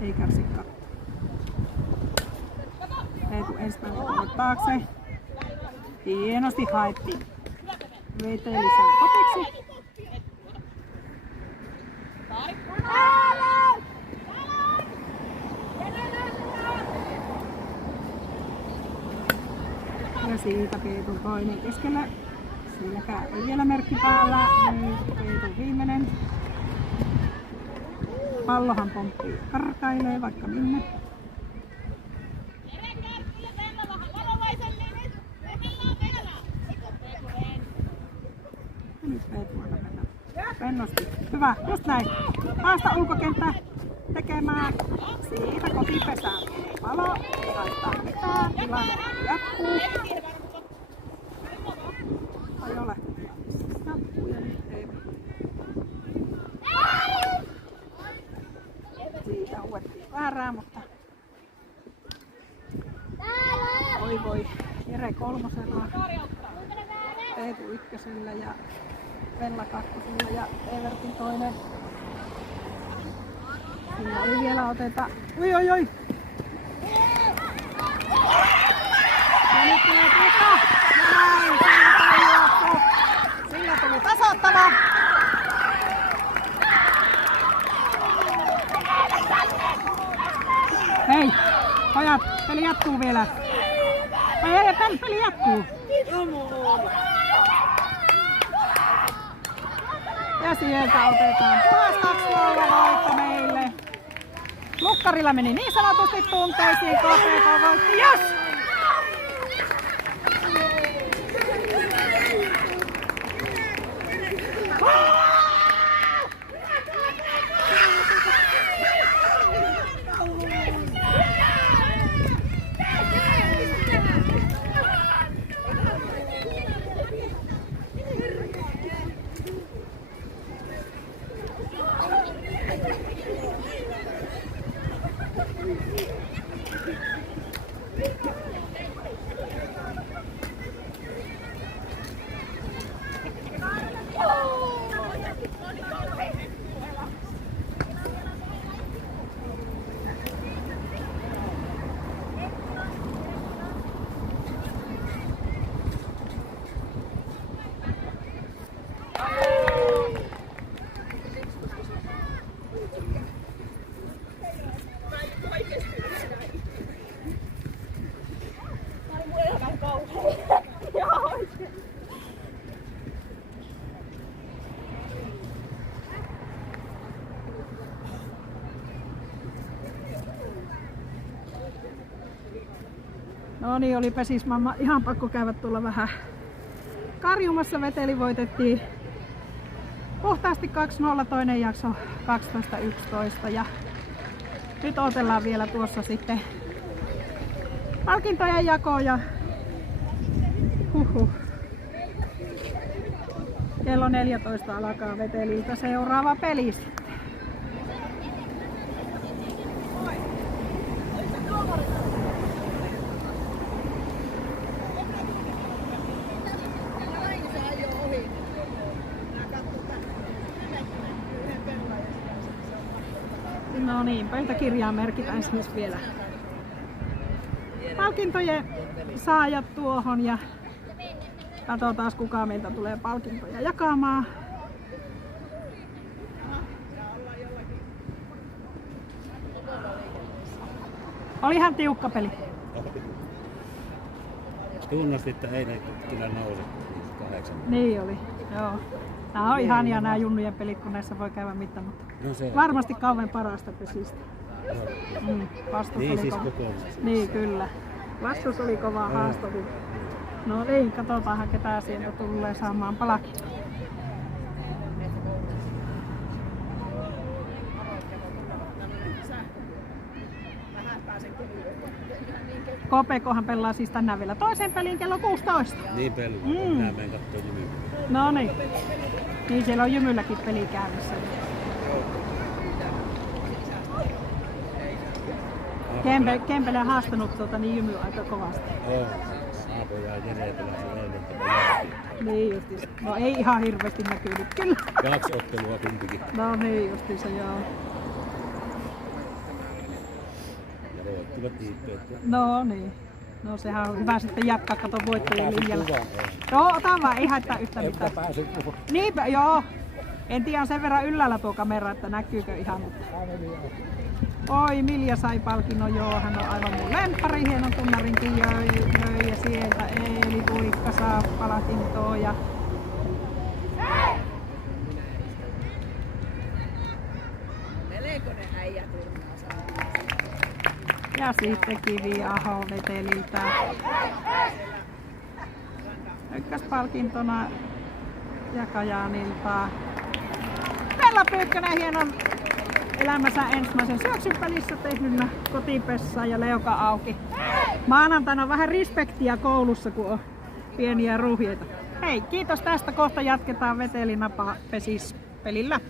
Ei kärsi katsoa. Peetu ensimmäinen tuonne taakse. Hienosti haettiin. Veteli sen koteksi. Ja siitä Peetun toinen keskellä. Silläkään ei vielä merkki päällä. Nyt Peetun viimeinen. Pallohan pomppii karkailee vaikka minne. Ja nyt Peetu anna mennä. Pennosti. Hyvä, just näin. Haasta ulkokenttä tekemään. Siitä kotipesään. Palo, ei haittaa mitään. Tilanne jatkuu. Ajolähtötilanteessa jatkuu ja nyt ei. Siitä uettiin väärää, mutta voi. Jere kolmosella, Peetu ykkösellä ja Vella kakkosella ja Evertin toinen. Siinä oli vielä oteta. Oi! Ja nyt tulee tuota. Näin, sillä tuli tasoittava. Hei, pojat, peli jatkuu vielä. Peli jatkuu. Ja sieltä otetaan puhas 2-0 voitto meille. Lukkarilla meni niin sanotusti tunteisiin, KPK voitti. Yes! No niin, olipä siis mamma ihan pakko käydä tulla vähän karjumassa. Veteli voitettiin puhtaasti 2-0, toinen jakso 12-11 ja nyt odotellaan vielä tuossa sitten palkintojen jakoa ja kello 14 alkaa Veteliltä seuraava peli sitten. No niin, pöytäkirjaan merkitään siis vielä palkintojen saajat tuohon ja katsotaan kuka meiltä tulee palkintoja jakamaan. Olihan tiukka peli. Tunnasti, että ei ne kyllä nouse 8. Niin oli, joo. Nämä on ihania nämä junnujen pelit, kun näissä voi käydä mitä, mutta No se, varmasti kauan parasta pesistä. Vastus niin oli siis kova. kokoomus. Niin kyllä. Vastus oli kovaa haastavia. No niin, katsotaanhan ketä sieltä tulee saamaan palakin. KPKhan pelaa siis tänään vielä toisen pelin kello 16. Niin pelaa, minä menen kattoo Jymyä. No niin. Niin siellä on Jymylläkin peli käynnissä. Kempele on haastanut Jymy aika kovasti. Joo. Aapo ja Jere pelasi eilen tätä. Niin justiinsa. No ei ihan hirveästi näkynyt kyllä. 2 ottelua kumpikin. No niin justiinsa joo. Ja voittivat tiippeet. No niin. No sehän on hyvä sitten jatkaa kato voittojen linjalla. Kuvaan. Joo, ota vaan, ei haittaa yhtään Enpä mitään. pääse puhumaan. Niinpä, joo. En tiedä sen verran yllällä tuo kamera, että näkyykö ihan, mutta... Oi, Milja sai palkinnon, joo, hän on aivan mun lemppari, hienon tunnarinkin löi ja sieltä Eeli Tuikka saa palkintoa ja... Melkoinen äijä turnaa. Ja sitten Kivi-Aho Veteliltä. Ykköspalkintona ja Kajaanilta. Pella Pyykkönen hienon elämänsä ensimmäisen syöksypelissä tehnyt kotipessaan ja leuka auki. Maanantaina on vähän respektiä koulussa, kun on pieniä ruhjeita. Hei, kiitos tästä. Kohta jatketaan Vetelinapa pesispelillä.